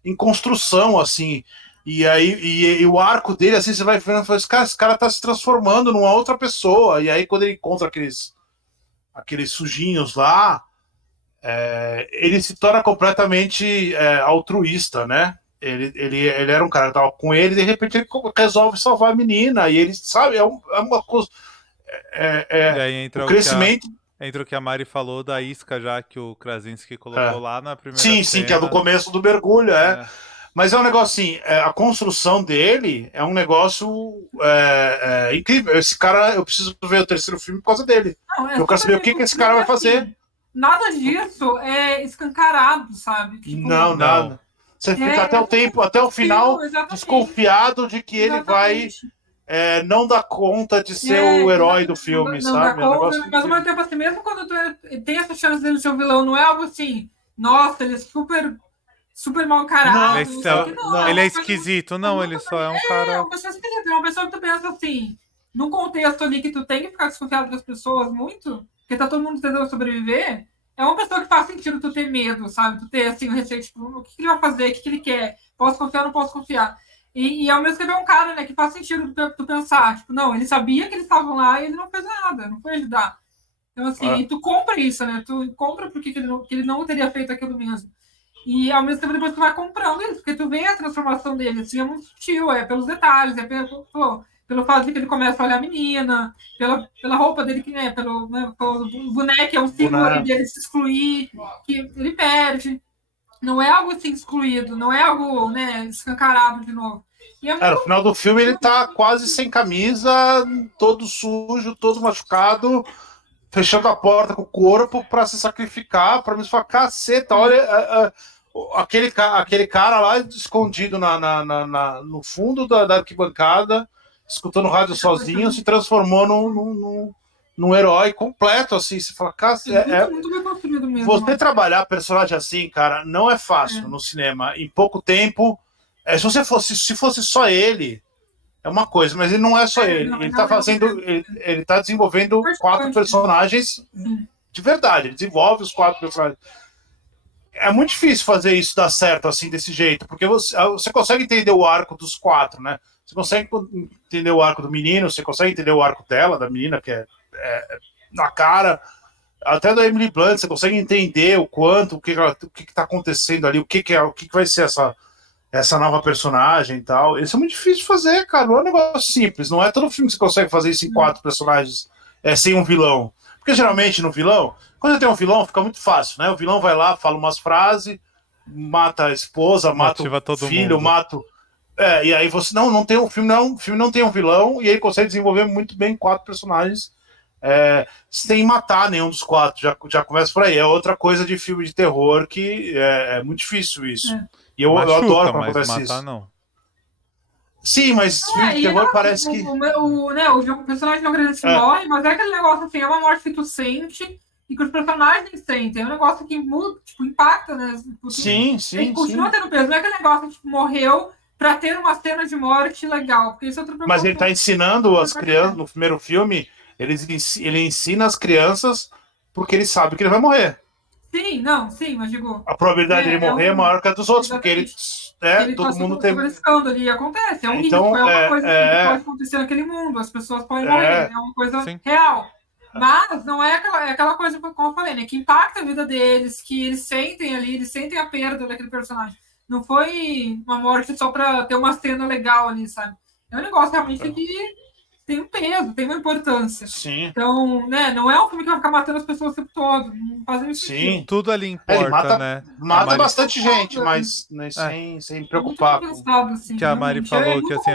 em construção, assim. E aí e o arco dele, assim, você vai vendo, esse cara tá se transformando numa outra pessoa. E aí, quando ele encontra aqueles sujinhos lá, ele se torna completamente altruísta, né? Ele era um cara que tava com ele, e de repente ele resolve salvar a menina, e ele, sabe, é uma coisa... e aí entra o crescimento... Entra o que a Mari falou da isca já, que o Krasinski colocou lá na primeira cena. Sim, que é do começo do mergulho, Mas é um negócio assim, a construção dele é um negócio incrível. Esse cara, eu preciso ver o terceiro filme por causa dele. Eu quero saber o que esse cara vai fazer. Nada disso é escancarado, sabe? Tipo, não, nada. Você fica até o final, desconfiado de que ele vai não dar conta de ser o herói do filme, sabe? Mas ao mesmo tempo, assim, mesmo quando tu tem essa chance dele ser o vilão, não é algo assim, nossa, ele é super mal encarado. Ele é esquisito, ele só é um cara... É uma pessoa esquisita, é uma pessoa que tu pensa assim, num contexto ali que tu tem que ficar desconfiado das pessoas muito, porque tá todo mundo tentando sobreviver, é uma pessoa que faz sentido tu ter medo, sabe? Tu ter, assim, o receio, tipo, o que ele vai fazer, o que ele quer, posso confiar ou não posso confiar. E ao mesmo tempo é um cara, né, que faz sentido tu pensar, tipo, não, ele sabia que eles estavam lá e ele não fez nada, não foi ajudar. Então, assim, e tu compra isso, né? Tu compra porque que ele não teria feito aquilo mesmo. E ao mesmo tempo depois tu vai comprando isso, porque tu vê a transformação dele, assim, é muito sutil, pelos detalhes, pelo fato de que ele começa a olhar a menina, pela roupa dele, que, né, pelo boneco, que é um símbolo dele se excluir, que ele perde. Não é algo assim excluído, não é algo, né, escancarado de novo. No final do filme ele tá quase sem camisa, todo sujo, todo machucado, fechando a porta com o corpo para se sacrificar, para me falar, caceta, olha, aquele cara lá escondido no fundo da arquibancada, escutando rádio sozinho, se transformou num herói completo, assim, você fala, muito bem construído mesmo. Você trabalhar personagem assim, cara, não é fácil no cinema, em pouco tempo, se fosse só ele, é uma coisa, mas ele não é só ele. Ele tá desenvolvendo 4 personagens de verdade, ele desenvolve os 4 personagens. É muito difícil fazer isso dar certo assim, desse jeito, porque você consegue entender o arco dos 4, né? Você consegue entender o arco do menino, você consegue entender o arco dela, da menina, que é na cara, até da Emily Blunt, você consegue entender o quanto, o que tá acontecendo ali, o que vai ser essa nova personagem e tal. Isso é muito difícil de fazer, cara, não é um negócio simples, não é todo filme que você consegue fazer isso em 4 personagens sem um vilão. Porque geralmente no vilão, quando tem um vilão, fica muito fácil, né? O vilão vai lá, fala umas frases, mata a esposa, mata o filho, mata. E aí você não tem um filme, não. O filme não tem um vilão, e ele consegue desenvolver muito bem 4 personagens sem matar nenhum dos 4. Já começa por aí. É outra coisa de filme de terror que é muito difícil isso. E eu adoro quando acontece matar, isso. Não. Sim, mas filme de terror parece que. O personagem não acredita que morre, mas é aquele negócio assim, é uma morte que tu sente e que os personagens sentem. É um negócio que muda, tipo, impacta, né? Sim. Continua tendo peso, não é aquele negócio que tipo, morreu pra ter uma cena de morte legal. Porque isso é outra Mas ele tá ensinando as crianças, no primeiro filme, ele ensina as crianças porque ele sabe que ele vai morrer. Sim, mas digo... A probabilidade de ele morrer é maior que a dos outros, porque ele todo mundo teve... ali acontece, é um risco, é uma coisa que pode acontecer naquele mundo, as pessoas podem morrer, é uma coisa real. Mas não é aquela coisa, como eu falei, né, que impacta a vida deles, que eles sentem ali, eles sentem a perda daquele personagem. Não foi uma morte só pra ter uma cena legal ali, sabe? É um negócio realmente que tem um peso, tem uma importância. Sim. Então, né, não é um filme que vai ficar matando as pessoas o tempo todo. Não faz isso. Sim. Tudo ali importa, né? Mata bastante gente, mas né, sem preocupar. Assim, que a Mari falou que assim,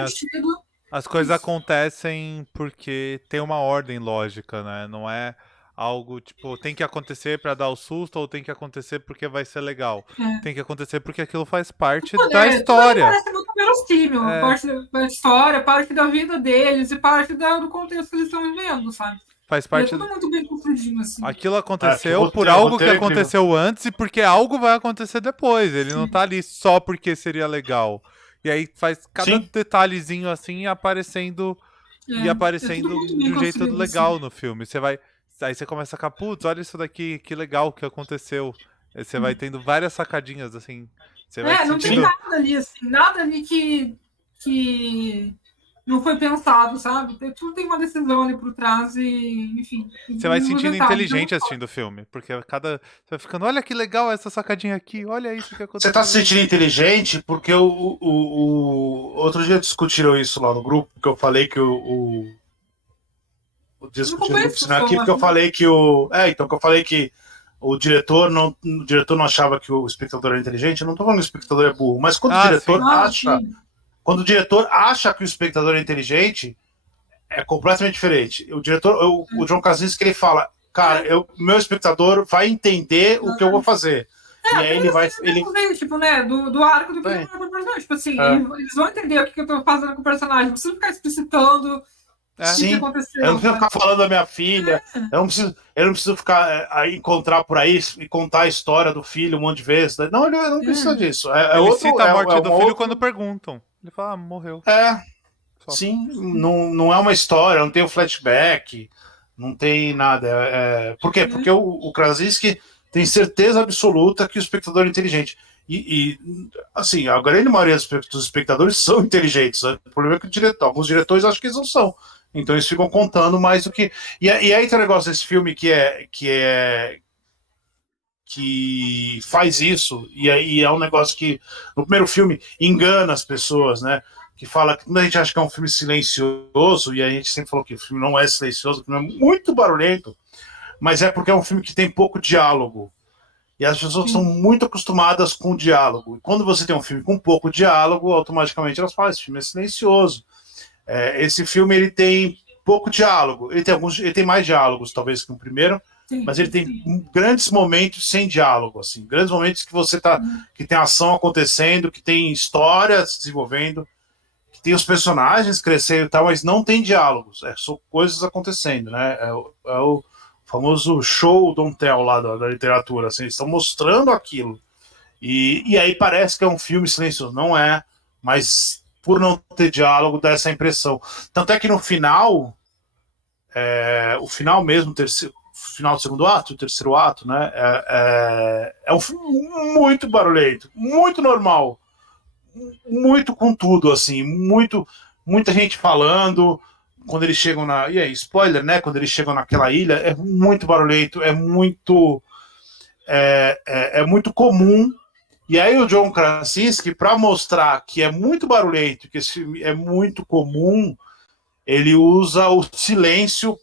as coisas acontecem porque tem uma ordem lógica, né? Não é algo tipo, tem que acontecer pra dar o susto ou tem que acontecer porque vai ser legal. Tem que acontecer porque aquilo faz parte da história. Parece muito verossímil. Parte da história, parte da vida deles e parte do contexto que eles estão vivendo, sabe? Faz parte. É tudo muito bem construidinho, assim. Aquilo aconteceu por algo que aconteceu antes e porque algo vai acontecer depois. Ele não tá ali só porque seria legal. E aí faz cada detalhezinho assim aparecendo de um jeito legal no filme. Aí você começa a ficar, putz, olha isso daqui, que legal que aconteceu. Aí você vai tendo várias sacadinhas, assim. Você vai não tem nada ali, assim, nada ali que não foi pensado, sabe? Tudo tem uma decisão ali por trás e, enfim. Você vai se sentindo inteligente assistindo o filme, porque você vai ficando, olha que legal essa sacadinha aqui, olha isso que aconteceu. Você tá se sentindo inteligente porque outro dia discutiram isso lá no grupo, que eu falei que aqui porque eu falei que que eu falei que o diretor não achava que o espectador era inteligente. Eu não tô falando que o espectador é burro, mas quando o diretor acha que o espectador é inteligente, é completamente diferente. O diretor, o John Krasinski, ele fala, cara, meu espectador vai entender o que eu vou fazer. E aí ele vai. Tipo, né, do arco do personagem. Tipo assim, eles vão entender o que eu tô fazendo com o personagem. Não preciso ficar explicitando. Sim, eu não preciso ficar falando da minha filha, eu não preciso ficar encontrar por aí e contar a história do filho um monte de vezes. Não, ele não precisa disso. Ele cita a morte do filho quando perguntam. Ele fala, morreu. Sim, não é uma história, não tem um flashback, não tem nada. Por quê? Porque o Krasinski tem certeza absoluta que o espectador é inteligente. Assim, a grande maioria dos espectadores são inteligentes. O problema é que alguns diretores acham que eles não são. Então eles ficam contando mais do que. E aí tem um negócio desse filme que faz isso, e aí é um negócio que no primeiro filme engana as pessoas, né? Que fala que a gente acha que é um filme silencioso, e a gente sempre falou que o filme não é silencioso, o filme é muito barulhento, mas é porque é um filme que tem pouco diálogo. E as pessoas são muito acostumadas com o diálogo. E quando você tem um filme com pouco diálogo, automaticamente elas falam, esse filme é silencioso. Esse filme ele tem pouco diálogo. Ele tem mais diálogos, talvez, que o primeiro, mas ele tem grandes momentos sem diálogo, assim, grandes momentos que você que tem ação acontecendo, que tem história se desenvolvendo, que tem os personagens crescendo e tal, mas não tem diálogos. São coisas acontecendo, né? É o famoso show don't tell lá da literatura, assim, eles estão mostrando aquilo. E aí parece que é um filme silencioso. Não é, mas por não ter diálogo dá essa impressão. Tanto é que no final, o final mesmo, final do segundo ato, o terceiro ato, né? É um filme muito barulhento, muito normal, muito com tudo, assim, muita gente falando. Quando eles chegam na. E aí, spoiler, né? Quando eles chegam naquela ilha, é muito barulhento, é muito comum. E aí o John Krasinski, para mostrar que é muito barulhento, que esse filme é muito comum, ele usa o silêncio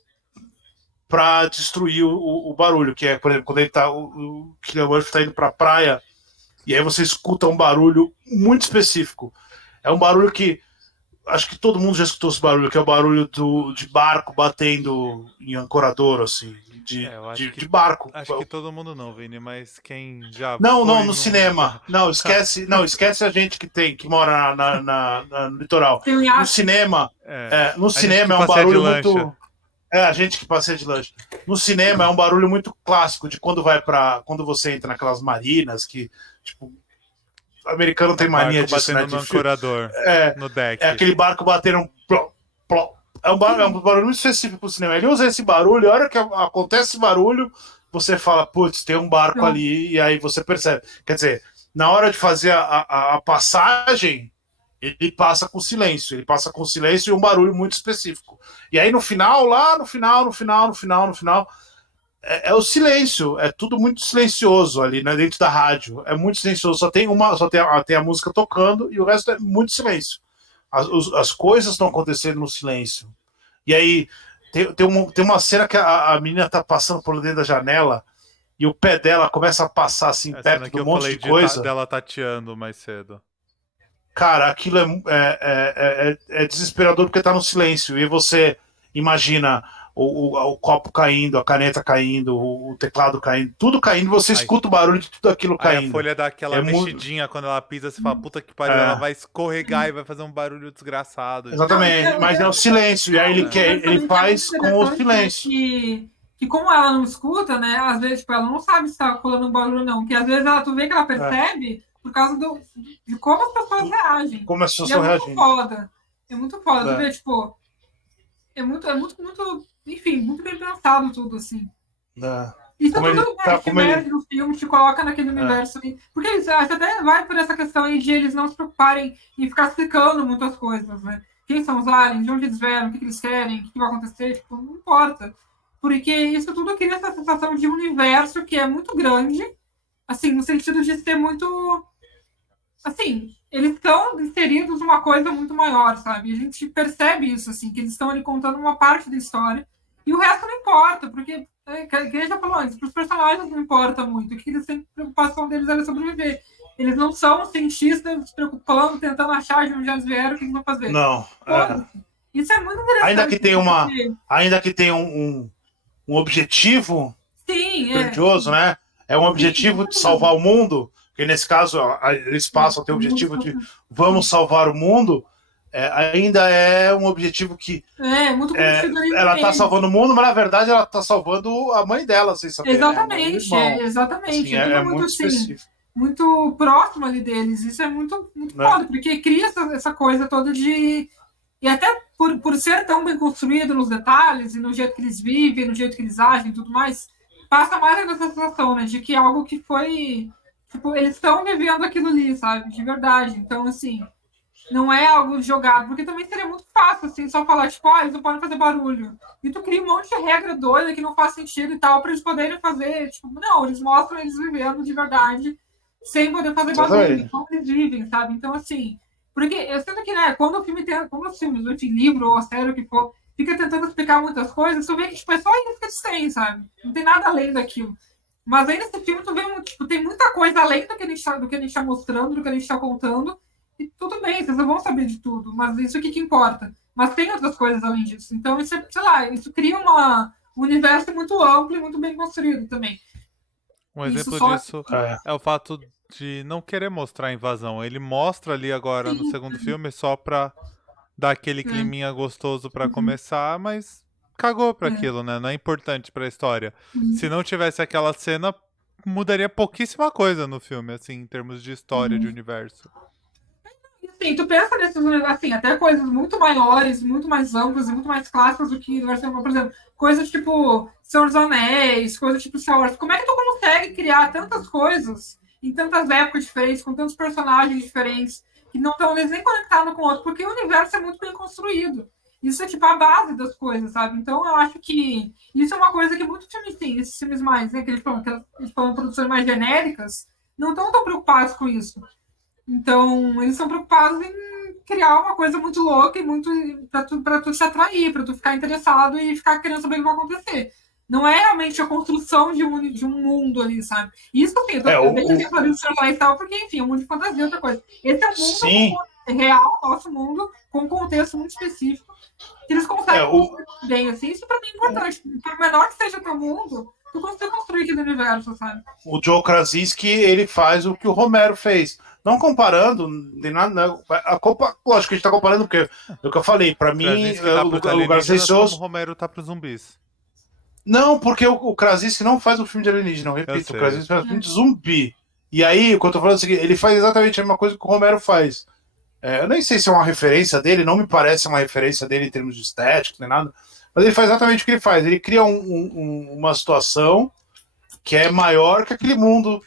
para destruir o barulho, que é, por exemplo, quando ele tá, o Cillian Murphy está indo para a praia, e aí você escuta um barulho muito específico. É um barulho que acho que todo mundo já escutou esse barulho, que é o barulho de barco batendo em ancoradouro, assim, de barco. Acho que todo mundo não, Vini, mas quem já Não, foi no cinema. Não, esquece a gente que mora no litoral. No cinema, no cinema é um barulho muito. A gente que passeia de lancha. No cinema é um barulho muito clássico de quando você entra naquelas marinas que, tipo, o americano tem mania disso, né? No ancorador, no deck. É aquele barco batendo plop, plop. É um barulho muito específico pro cinema. Ele usa esse barulho, e a hora que acontece esse barulho, você fala, putz, tem um barco ali, e aí você percebe. Quer dizer, na hora de fazer a passagem, ele passa com silêncio. Ele passa com silêncio e um barulho muito específico. E aí no final, no final, é o silêncio, é tudo muito silencioso ali, né, dentro da rádio. É muito silencioso, só tem a música tocando e o resto é muito silêncio. As coisas estão acontecendo no silêncio. E aí tem uma cena que a menina tá passando por dentro da janela e o pé dela começa a passar assim perto de um monte de coisa. Dela tateando mais cedo. Cara, aquilo é desesperador porque tá no silêncio. E você imagina o copo caindo, a caneta caindo, o teclado caindo, tudo caindo, você escuta o barulho de tudo aquilo caindo. A folha dá aquela mexidinha quando ela pisa, você fala, puta que pariu, ela vai escorregar e vai fazer um barulho desgraçado. Exatamente, mas é o silêncio, e aí ele faz com o silêncio. Que como ela não escuta, né, às vezes, tipo, ela não sabe se tá colando um barulho ou não, que às vezes tu vê que ela percebe por causa de como as pessoas reagem. Como as pessoas estão reagindo. É muito foda, tu vê, tipo, é muito, enfim, muito bem pensado tudo, assim. Isso como é tudo que mete no filme, te coloca naquele universo ali. Porque eles até vai por essa questão aí de eles não se preocuparem em ficar explicando muitas coisas, né? Quem são os aliens, de onde eles vieram, o que eles querem, o que vai acontecer, tipo, não importa. Porque isso tudo cria essa sensação de universo que é muito grande, assim, no sentido de ser muito... Assim, eles estão inseridos numa coisa muito maior, sabe? A gente percebe isso, assim, que eles estão ali contando uma parte da história e o resto não importa, porque, que já falou antes, para os personagens não importa muito, o que eles têm preocupação deles é sobreviver. Eles não são cientistas se preocupando, tentando achar de onde eles vieram, o que eles vão fazer. Não. Isso é muito interessante. Ainda que tenha um objetivo grandioso, né? É um objetivo de salvar o mundo, que nesse caso eles passam a ter o objetivo de vamos salvar o mundo, ainda é um objetivo que muito ela está salvando o mundo, mas na verdade ela está salvando a mãe dela, sem saber. Exatamente, exatamente. Assim, muito específico. Muito próximo ali deles. Isso é muito foda, porque cria essa coisa toda de... E até por ser tão bem construído nos detalhes e no jeito que eles vivem, no jeito que eles agem e tudo mais, passa mais essa sensação, né, de que é algo que foi... Tipo, eles estão vivendo aquilo ali, sabe? De verdade. Então, assim, não é algo jogado. Porque também seria muito fácil, assim, só falar, tipo, eles não podem fazer barulho. E tu cria um monte de regra doida que não faz sentido e tal, pra eles poderem fazer. Tipo, não, eles mostram eles vivendo de verdade, sem poder fazer barulho. Como eles vivem, sabe? Então, assim... Porque eu sinto que, né, quando os filmes, ou de livro, ou série, o que for, fica tentando explicar muitas coisas, tu vê que, tipo, é só isso que eles têm, sabe? Não tem nada além daquilo. Mas aí nesse filme tu vê, tipo, tem muita coisa além do que a gente tá mostrando, do que a gente tá contando. E tudo bem, vocês não vão saber de tudo, mas isso aqui que importa. Mas tem outras coisas além disso. Então isso, sei lá, isso cria um universo muito amplo e muito bem construído também. Um exemplo disso é o fato de não querer mostrar a invasão. Ele mostra ali agora no segundo filme só pra dar aquele climinha gostoso pra começar, mas cagou pra aquilo, né? Não é importante pra história. Se não tivesse aquela cena, mudaria pouquíssima coisa no filme, assim, em termos de história, de universo. Sim, tu pensa nesses universos, assim, até coisas muito maiores, muito mais amplas e muito mais clássicas do que o universo, por exemplo, coisas tipo Senhor dos Anéis, coisas tipo Star Wars. Como é que tu consegue criar tantas coisas em tantas épocas diferentes, com tantos personagens diferentes, que não estão nem conectados com o outro? Porque o universo é muito bem construído. Isso é tipo a base das coisas, sabe? Então eu acho que isso é uma coisa que muitos filmes têm, esses filmes mais, né, que eles falam produções mais genéricas, não estão tão preocupados com isso. Então, eles são preocupados em criar uma coisa muito louca e muito para tu se atrair, para tu ficar interessado e ficar querendo saber o que vai acontecer. Não é realmente a construção de um mundo ali, sabe? Isso sim, eu deixo aqui falando do celular e tal, porque, enfim, é um mundo de fantasia, outra coisa. Esse é um mundo Sim. real, nosso mundo, com um contexto muito específico, que eles conseguem construir bem, assim. Isso pra mim é importante. Por menor que seja o teu mundo, tu consegue construir aqui no universo, sabe? O Joe Krasinski, ele faz o que o Romero fez. Não comparando, nem nada. Lógico que a gente tá comparando, porque é o que eu falei, pra mim, o Lugar Silencioso. Como o Romero tá pros zumbis. Não, porque o Krasinski não faz um filme de alienígena, eu repito, o Krasinski faz um filme de zumbi. E aí, quando eu tô falando o seguinte, ele faz exatamente a mesma coisa que o Romero faz. Eu nem sei se é uma referência dele, não me parece uma referência dele em termos de estética, nem nada, mas ele faz exatamente o que ele faz. Ele cria uma situação que é maior que aquele mundo.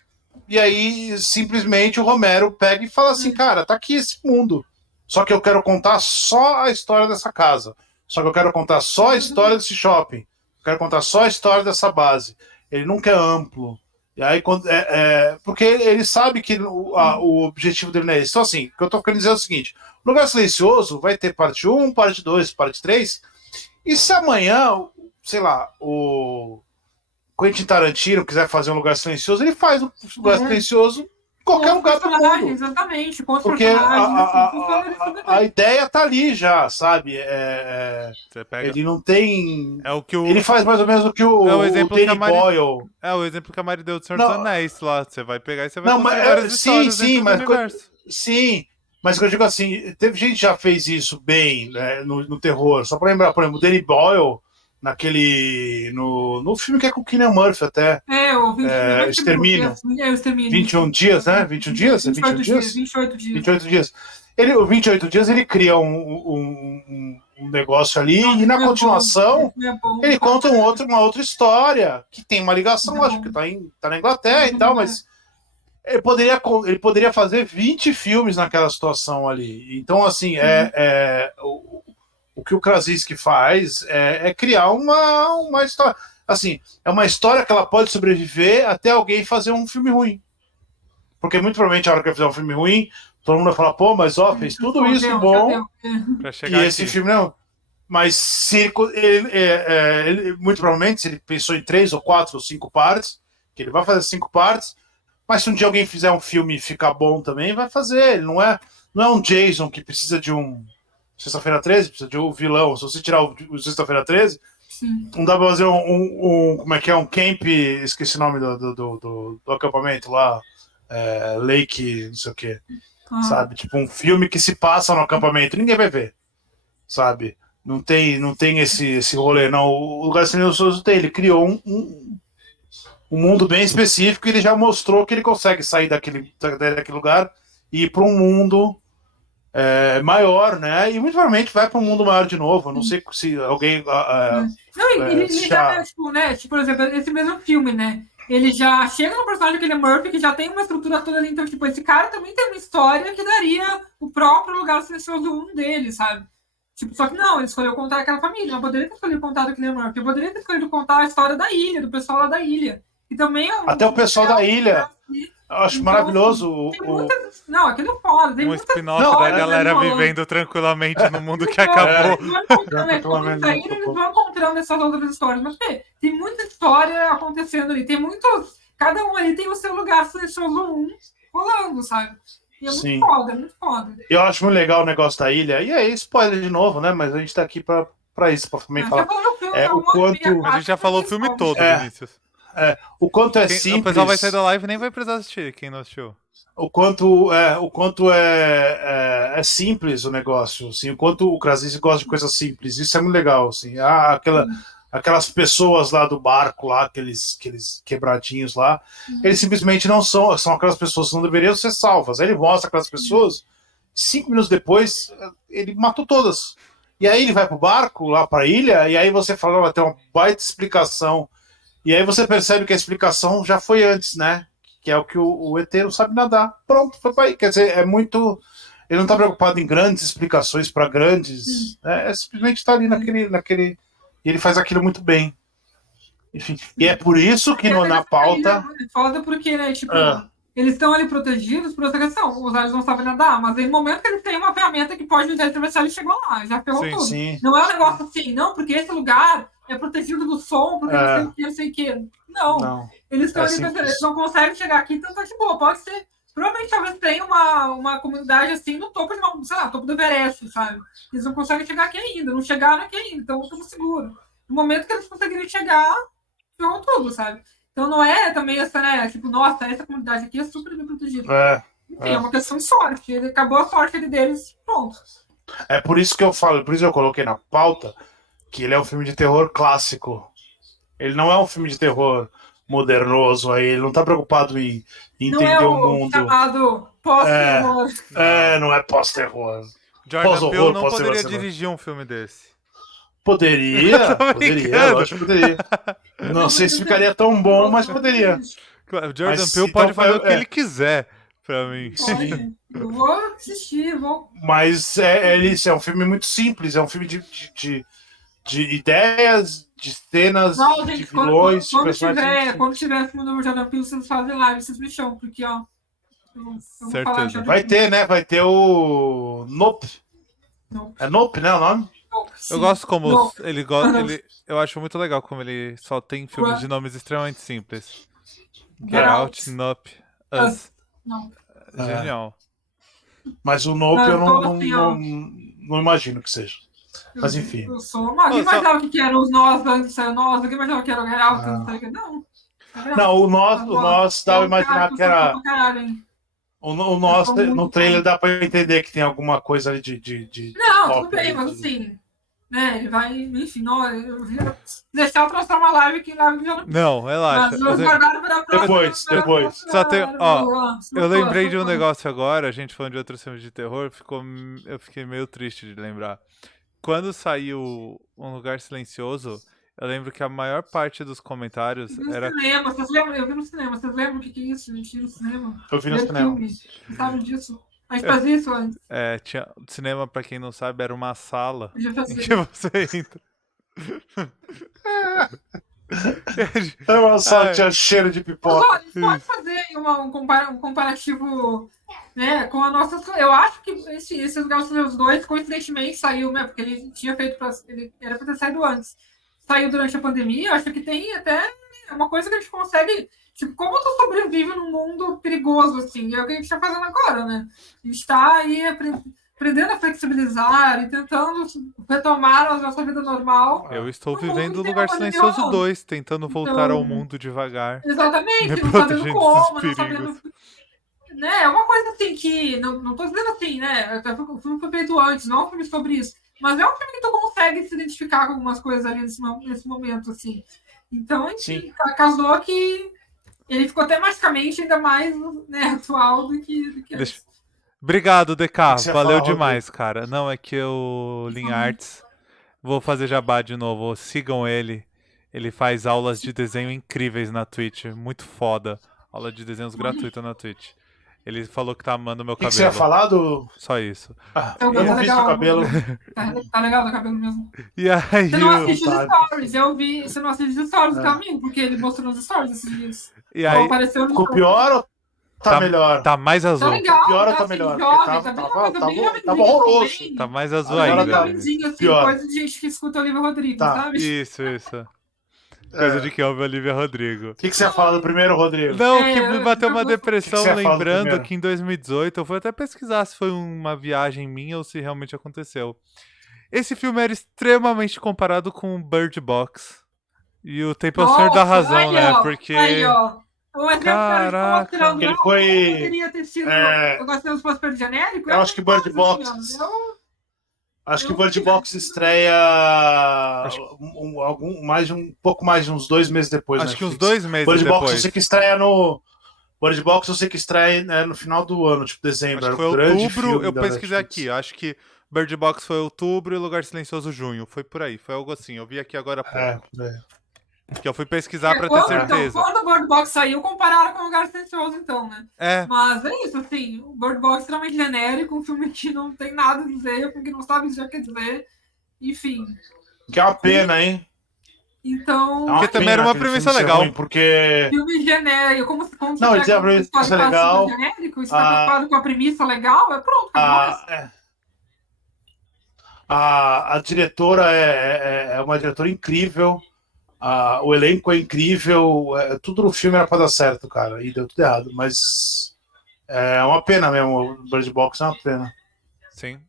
E aí, simplesmente, o Romero pega e fala assim, cara, tá aqui esse mundo. Só que eu quero contar só a história dessa casa. Só que eu quero contar só a história desse shopping. Eu quero contar só a história dessa base. Ele nunca é amplo. E aí, porque ele sabe que o objetivo dele não é esse. Então, assim, o que eu tô querendo dizer é o seguinte, o Lugar Silencioso vai ter parte 1, parte 2, parte 3, e se amanhã, sei lá, o Quentin Tarantino quiser fazer um Lugar Silencioso, ele faz um Lugar Silencioso em qualquer lugar do mundo. Exatamente. Porque a ideia tá ali já, sabe? Ele não tem... Ele faz mais ou menos o que o Danny Boyle... É o exemplo que a Mari deu do Senhor dos Anéis lá. Você vai pegar e você vai contar várias histórias dentro do universo. Sim, mas eu digo assim, teve gente que já fez isso bem, né, no terror. Só pra lembrar, por exemplo, o Danny Boyle... no filme que é com o Cillian Murphy até. O Extermínio. 21 dias, né? 21 dias? 28 dias. 28 dias. O 28 dias ele cria um negócio ali e na continuação ele conta uma outra história que tem uma ligação, lógico, que tá na Inglaterra e tal, mas ele poderia fazer 20 filmes naquela situação ali. Então, assim, o que o Krasinski faz é criar uma história. Assim, é uma história que ela pode sobreviver até alguém fazer um filme ruim. Porque muito provavelmente a hora que ele fizer um filme ruim, todo mundo vai falar, pô, mas fez tudo isso bom. E esse filme não. Mas se ele, muito provavelmente, se ele pensou em 3 ou 4 ou 5 partes, que ele vai fazer 5 partes, mas se um dia alguém fizer um filme e ficar bom também, vai fazer. Ele não é um Jason que precisa de um Sexta-feira 13, precisa de um vilão. Se você tirar o Sexta-feira 13, não dá pra fazer como é que é? Um camp, esqueci o nome do acampamento lá, Lake, não sei o que, sabe? Tipo um filme que se passa no acampamento, ninguém vai ver, sabe? Não tem esse rolê, não. O Lugar Silencioso tem, ele criou um mundo bem específico e ele já mostrou que ele consegue sair daquele lugar e ir para um mundo maior, né? E muito provavelmente vai para um mundo maior de novo. Eu não sei se alguém. Ele já, tipo, por exemplo, esse mesmo filme, né? Ele já chega no personagem do Cillian Murphy, que já tem uma estrutura toda ali. Então, tipo, esse cara também tem uma história que daria o próprio Lugar Silencioso dele, sabe? Tipo, só que não, ele escolheu contar aquela família. Não poderia ter escolhido contar do Cillian Murphy. Eu poderia ter escolhido contar a história da ilha, do pessoal lá da ilha. E também até o pessoal da ilha. Eu acho maravilhoso. Não, aquele é foda. Tem spin-off da galera vivendo tranquilamente no mundo que acabou. Eles vão encontrando essas outras histórias. Mas tem muita história acontecendo ali. Tem muitos. Cada um ali tem o seu Lugar Silencioso rolando, sabe? E é muito foda, é muito foda. Eu acho muito legal o negócio da ilha. E aí, spoiler de novo, né? Mas a gente tá aqui pra isso, pra também falar. O quanto... A gente já falou o filme todo, Vinícius. O quanto simples. O pessoal vai sair da live e nem vai precisar assistir, quem não assistiu. O quanto é simples o negócio, assim, o quanto o Krasinski gosta de coisas simples, isso é muito legal, assim. Aquelas pessoas lá do barco, lá, aqueles quebradinhos lá, eles simplesmente não são aquelas pessoas que não deveriam ser salvas. Aí ele mostra aquelas pessoas, 5 minutos depois, ele matou todas. E aí ele vai pro barco, lá pra ilha, e aí você fala, vai ter uma baita explicação. E aí você percebe que a explicação já foi antes, né? Que é o que o ET não sabe nadar. Pronto, foi pra aí. Quer dizer, é muito... Ele não tá preocupado em grandes explicações pra grandes... É simplesmente tá ali naquele... E ele faz aquilo muito bem. Enfim, e é por isso que na pauta... É foda porque, né, tipo... Ah. Eles estão ali protegidos por essa questão. Os aliens não sabem nadar, mas aí no momento que eles têm uma ferramenta que pode nos atravessar, eles chegam lá, já ferrou Sim, tudo. sim. Não é um negócio assim, não, porque esse lugar é protegido do som, porque não sei o que. Não. Eles estão ali, eles não conseguem chegar aqui, então tá de boa. Pode ser. Provavelmente talvez tenha uma comunidade assim no topo de uma, sei lá, topo do Everest, sabe? Eles não conseguem chegar aqui ainda, não chegaram aqui ainda, então estamos seguros. No momento que eles conseguirem chegar, ferrou tudo, sabe? Então não é também essa, né? Tipo, nossa, essa comunidade aqui é super bem protegida. Enfim, é uma questão de sorte. Acabou a sorte ali deles, pronto. É por isso que eu falo, por isso eu coloquei na pauta que ele é um filme de terror clássico. Ele não é um filme de terror modernoso, aí ele não tá preocupado em entender o mundo. Chamado pós-terror. Não é pós-terror. Jordan Peele não poderia dirigir um filme desse. Poderia, lógico que poderia. Não sei se ficaria tão bom, mas poderia. O Jordan Peele pode fazer o que ele quiser, pra mim. Pode. Eu vou assistir, Mas é um filme muito simples, é um filme de ideias, de cenas, de vilões, de personagens. Quando tiver filme do Jordan Peele, vocês fazem live, vocês me chamam, porque, ó... Certeza. Vai ter, né? Vai ter o Nope. É Nope, né, o nome? Eu gosto como eu acho muito legal como ele só tem filmes de nomes extremamente simples. Get Out, Nope, Us. Genial. Mas o Nope eu não imagino que seja. Mas enfim. Alguém imaginava que era os Nós antes de sair o Nós? Alguém imaginava que era o Get Out antes de sair? Não, o Nós dá pra imaginar que era... O Nós, no trailer dá pra entender que tem alguma coisa ali de Não, tudo bem, mas assim... Né, ele vai, enfim, deixar eu transformar a live aqui em live de... Não, relaxa. Depois. Só tem, eu lembrei de um negócio agora, a gente falando de outros filmes de terror, eu fiquei meio triste de lembrar. Quando saiu Um Lugar Silencioso, eu lembro que a maior parte dos comentários era... Cinema, vocês lembram? Eu vi no cinema, vocês lembram o que é isso? Eu vi no cinema. Eu vi no cinema. Vocês sabem disso? A gente fazia isso antes. Tinha cinema, pra quem não sabe, era uma sala em que você entra. É uma sala que tinha cheiro de pipoca. Olha, a gente pode fazer um comparativo, né, com a nossa... Eu acho que esses Gaussianos 2, coincidentemente, saiu, né, porque ele tinha feito ele era pra ter saído antes. Saiu durante a pandemia, eu acho que tem até uma coisa que a gente consegue... Tipo, como tu sobrevive num mundo perigoso, assim? É o que a gente tá fazendo agora, né? A gente tá aí aprendendo a flexibilizar e tentando retomar a nossa vida normal. Eu estou vivendo o Lugar Silencioso 2, tentando voltar ao mundo devagar. Exatamente, não sabendo como, não sabendo... Né? É uma coisa assim que... Não tô dizendo assim, né? O filme foi feito antes, não é um filme sobre isso. Mas é um filme que tu consegue se identificar com algumas coisas ali nesse momento, assim. Então, enfim, casou que... Ele ficou tematicamente ainda mais, né, atual do que Obrigado, DK. Valeu demais, cara. Não, é que eu... Lean Arts. Vou fazer jabá de novo. Sigam ele. Ele faz aulas de desenho incríveis na Twitch. Muito foda. Aula de desenhos gratuita na Twitch. Ele falou que tá amando meu cabelo. O que você ia falar do... Só isso. Eu não vi seu cabelo. Tá legal o cabelo mesmo. E aí, você não assiste os stories. Eu vi... Você não assiste os stories do caminho, porque ele mostrou nos stories esses dias. E aí, ficou pior ou tá melhor? Tá mais azul. Tá legal, pior ou tá melhor? Tava horroroso. Tá mais azul ainda. ainda. Assim, coisa de gente que escuta Olivia Rodrigo, sabe? Isso. Coisa de que ouve Olivia Rodrigo. O que você ia falar do primeiro, Rodrigo? Não, que me bateu uma depressão lembrando que em 2018, eu fui até pesquisar se foi uma viagem minha ou se realmente aconteceu. Esse filme era extremamente comparado com Bird Box. E o tempo é o senhor da razão, né? Porque... Caraca. Ele foi... Poderia ter sido... Nós temos fosse genérico? Eu acho que Bird Box... Acho que o Bird Box estreia um pouco mais de uns 2 meses depois. Acho que uns 2 meses Bird depois. Box eu sei que estreia no... Bird Box eu sei que estreia no final do ano, tipo dezembro. Acho que foi outubro, eu pesquisei aqui. Acho que Bird Box foi outubro e Lugar Silencioso junho. Foi por aí, foi algo assim. Eu vi aqui agora há pouco. Que eu fui pesquisar pra ter certeza. Quando o Bird Box saiu, compararam com o Lugar Silencioso, então, né? É, Mas é isso, assim, o Bird Box é extremamente genérico, um filme que não tem nada a dizer, porque não sabe dizer o que dizer. Enfim. Que é uma pena, hein? Então. É uma Porque também era pena uma aquele premissa filme ser legal. ruim, porque. Filme genérico, como se Não, ele tem a premissa legal. genérico, e se tá preocupado com a premissa legal, é pronto, acabou. A diretora é uma diretora incrível. O elenco é incrível. Tudo no filme era pra dar certo, cara. E deu tudo errado. Mas é uma pena mesmo. O Bird Box é uma pena. sim.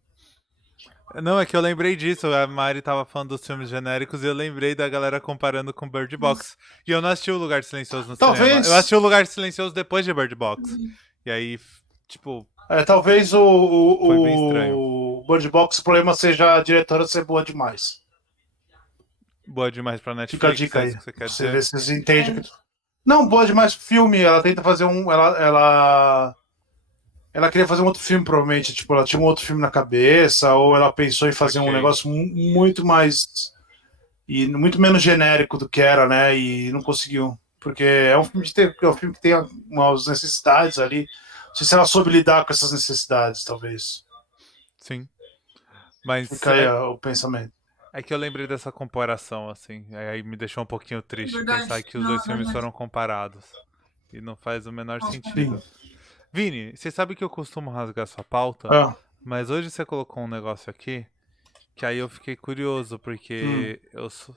Não, é que eu lembrei disso. A Mari tava falando dos filmes genéricos e eu lembrei da galera comparando com Bird Box. E eu não assisti o Lugar Silencioso no cinema. Eu assisti o Lugar Silencioso depois de Bird Box. E aí, tipo... talvez Foi bem estranho. o Bird Box, o problema seja a diretora ser boa demais. Boa demais pra Netflix. Fica a dica aí. Que você quer Você dizer. vê se vocês entendem. Não, boa demais pro filme. Ela tenta fazer ela queria fazer um outro filme, provavelmente. Tipo, ela tinha um outro filme na cabeça, ou ela pensou em fazer um negócio muito mais. E muito menos genérico do que era, né? E não conseguiu. Porque é um filme que tem umas necessidades ali. Não sei se ela soube lidar com essas necessidades, talvez. Sim. Mas fica aí o pensamento. É que eu lembrei dessa comparação, assim. Aí me deixou um pouquinho triste Verdade. pensar que os dois filmes foram comparados. E não faz o menor sentido. Vini, você sabe que eu costumo rasgar sua pauta? Mas hoje você colocou um negócio aqui que aí eu fiquei curioso, porque eu sou...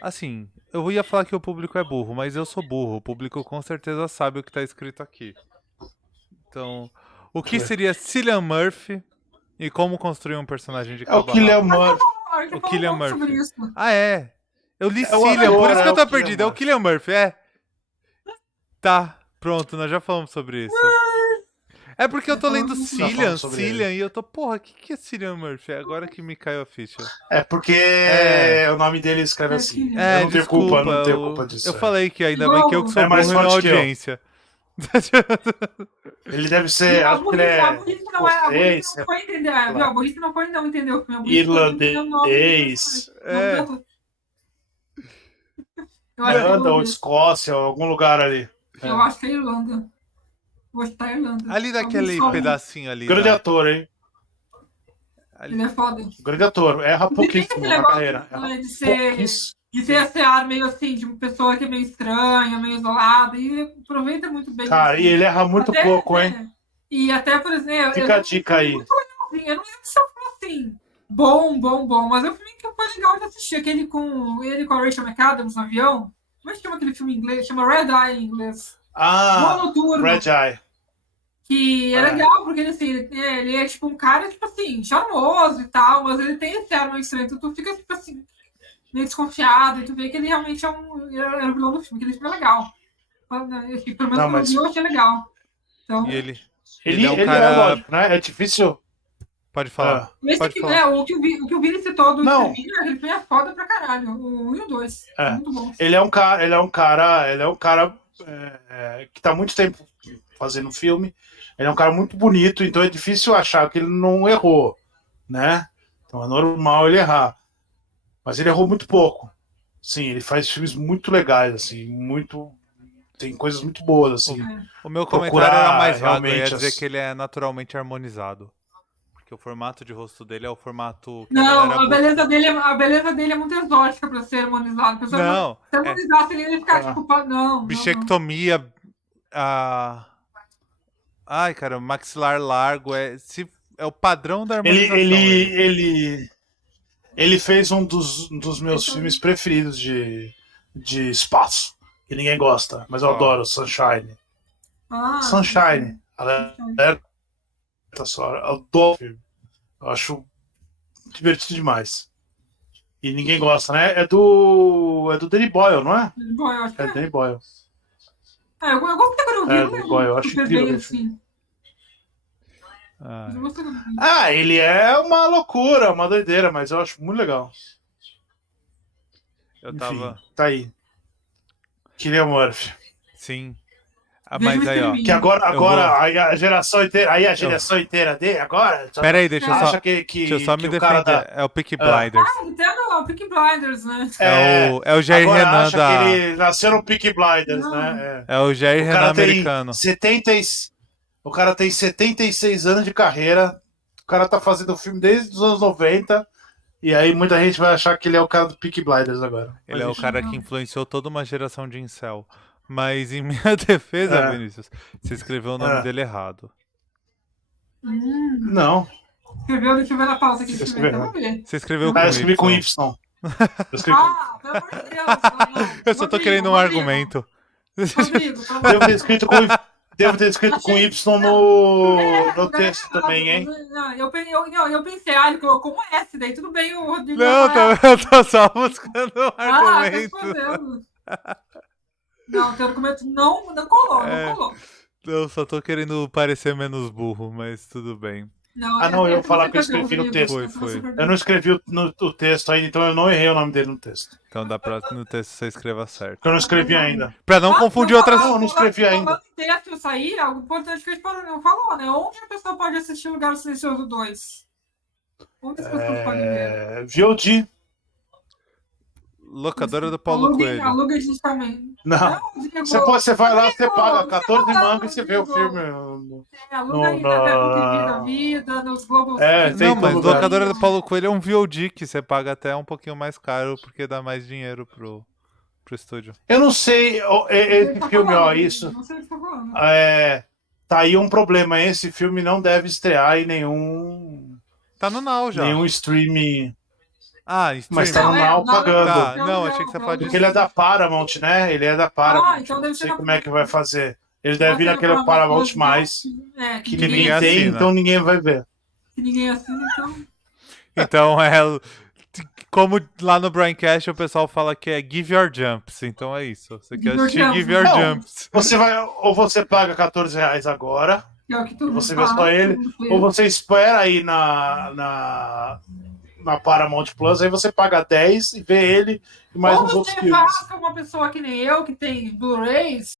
Assim, eu ia falar que o público é burro, mas eu sou burro. O público com certeza sabe o que tá escrito aqui. Então, o que seria Cillian Murphy e como construir um personagem de cabo a rabo? O Cillian Murphy. O Cillian Murphy. Eu li Cillian, por isso que eu tô perdido. É o Cillian Murphy, Tá, pronto, nós já falamos sobre isso. É porque eu tô lendo Cillian, e eu tô, porra, o que é Cillian Murphy? É agora que me caiu a ficha. É porque o nome dele escreve assim. Eu não tenho culpa disso. Eu falei que ainda bem que eu que sou burro na audiência. Ele deve ser. A burrice não foi não entender o filme. Irlandês. Irlanda ou Escócia, ou algum lugar ali. Eu acho que é Irlanda. Vou estar Irlanda. Ali daquele pedacinho ali. Grande ator, hein? Ele é foda. Grande ator. Erra pouquíssimo na carreira. De ter esse ar meio assim, de uma pessoa que é meio estranha, meio isolada, e ele aproveita muito bem. Cara, e ele erra muito pouco, hein? E até, por exemplo... Fica a dica aí. Muito legalzinho. Eu não lembro se eu falei assim, bom, mas é um filme que foi legal de assistir. Aquele com ele com a Rachel McAdams no avião. Como é que chama aquele filme em inglês? Chama Red Eye em inglês. Red Eye. Que é legal, porque assim, ele é tipo um cara, tipo assim, charmoso e tal, mas ele tem esse ar meio estranho. Então tu fica, tipo assim, meio desconfiado, e tu vê que ele realmente é o vilão do filme, que ele é legal. Pelo menos eu achei legal. Então, e ele é um cara... é lógico, né? É difícil. Pode falar. O que o Vini citou do Extermínio, ele foi foda pra caralho. O 1 e o 2. Muito bom. Ele é um cara que tá há muito tempo fazendo filme. Ele é um cara muito bonito, então é difícil achar que ele não errou, né? Então é normal ele errar. Mas ele errou muito pouco. Sim, ele faz filmes muito legais, assim, tem coisas muito boas, assim. O meu comentário era mais vago, eu ia dizer que ele é naturalmente harmonizado. Porque o formato de rosto dele é o formato... Não, a beleza dele é muito exótica pra ser harmonizado. Não. Se harmonizasse ele ia ficar tipo... Não. Bichectomia, Ai, cara, maxilar largo é o padrão da harmonização. Ele fez um dos meus filmes preferidos de espaço, que ninguém gosta, mas eu adoro, Sunshine. Sunshine. Eu adoro o filme. Eu acho divertido demais. E ninguém gosta, né? É do Danny Boyle, não é? Danny Boyle, acho que é. Danny Boyle. Eu gostei quando eu vi. Eu acho incrível. Assim. Ele é uma loucura, uma doideira, mas eu acho muito legal. Enfim, tá aí. Cillian Murphy. Sim. Mas Vejo aí, ó. streaming. Que agora Eu vou- aí a geração inteira, aí a geração inteira dele, agora, só Pera aí, deixa eu só, acha que deixa eu só me o cara defender. É o Peaky Blinders. Entendo o Peaky Blinders, né? É o Jair agora Renan acha da... que ele nasceu no Peaky Blinders, Não. né? É o Jair O Renan cara tem americano. 76 anos de carreira, o cara tá fazendo filme desde os anos 90, e aí muita gente vai achar que ele é o cara do Peaky Blinders agora. Ele é o Mas, cara que influenciou toda uma geração de incel. Mas em minha defesa, É. Vinícius, você escreveu o nome É. dele errado. Não, Escreveu, deixa eu ver na pauta aqui. Você Deixa eu ver, escreveu então vamos ver. Você escreveu eu com escrevi com Y. Y. Eu escrevi Ah, pelo amor de Deus. Não. Eu só tô querendo um argumento. Rodrigo, Devo ter escrito com Y no texto também, hein? Não, eu pensei, ele colocou um S, daí tudo bem, o Rodrigo. Não, eu tô só buscando um argumento. Respondendo. Não, teu argumento não colou, É. não colou. Eu só tô querendo parecer menos burro, mas tudo bem. Não, eu vou falar que eu escrevi no texto. Foi. Eu não escrevi o texto ainda, então eu não errei o nome dele no texto. Então da próxima no texto você escreva certo. Porque eu não escrevi ainda. Pra não confundir outras... Não, eu não escrevi ainda. Falando em texto sair, algo importante que a gente não falou, né? Onde a pessoa pode assistir o Lugar Silencioso 2? Onde as pessoas podem ver? VOD. Locadora do Paulo Coelho. Aluga justamente. Não. Diego, Você vai lá, você Rodrigo, paga 14 você mangas e você vê o Rodrigo. filme. Aluga aí na TV da vida, nos Global É, Films. tem Não, mas todo lugar. Locadora do Paulo Coelho é um VOD que você paga até um pouquinho mais caro porque dá mais dinheiro pro estúdio. Eu não sei, esse Tá filme, falando, isso. Não sei o que você tá falando. Tá aí um problema. Esse filme não deve estrear em nenhum Tá no Now já. streaming. Ah, stream. Mas tá no Now pagando. Tá, não, achei que você pode... Porque ele é da Paramount, né? Ele é da Paramount. então deve Não ser sei na- como é que vai fazer. Ele deve vir naquele Paramount Paramount Plus, mais que que ninguém ninguém tem, assina. então ninguém vai ver. ninguém assina, então. Então como lá no Braincast o pessoal fala que é Give Your Jumps, então é isso. Você quer Give Your assistir Jumps. Give Your Não. Jumps. Você vai, ou você paga R$14 agora, Que é o que todo você mundo vê só fala, ele, todo mundo fala. ou você espera aí na Paramount Plus, aí você paga 10 e vê ele e mais Ou uns outros você filmes. faça uma pessoa que nem eu, que tem Blu-rays,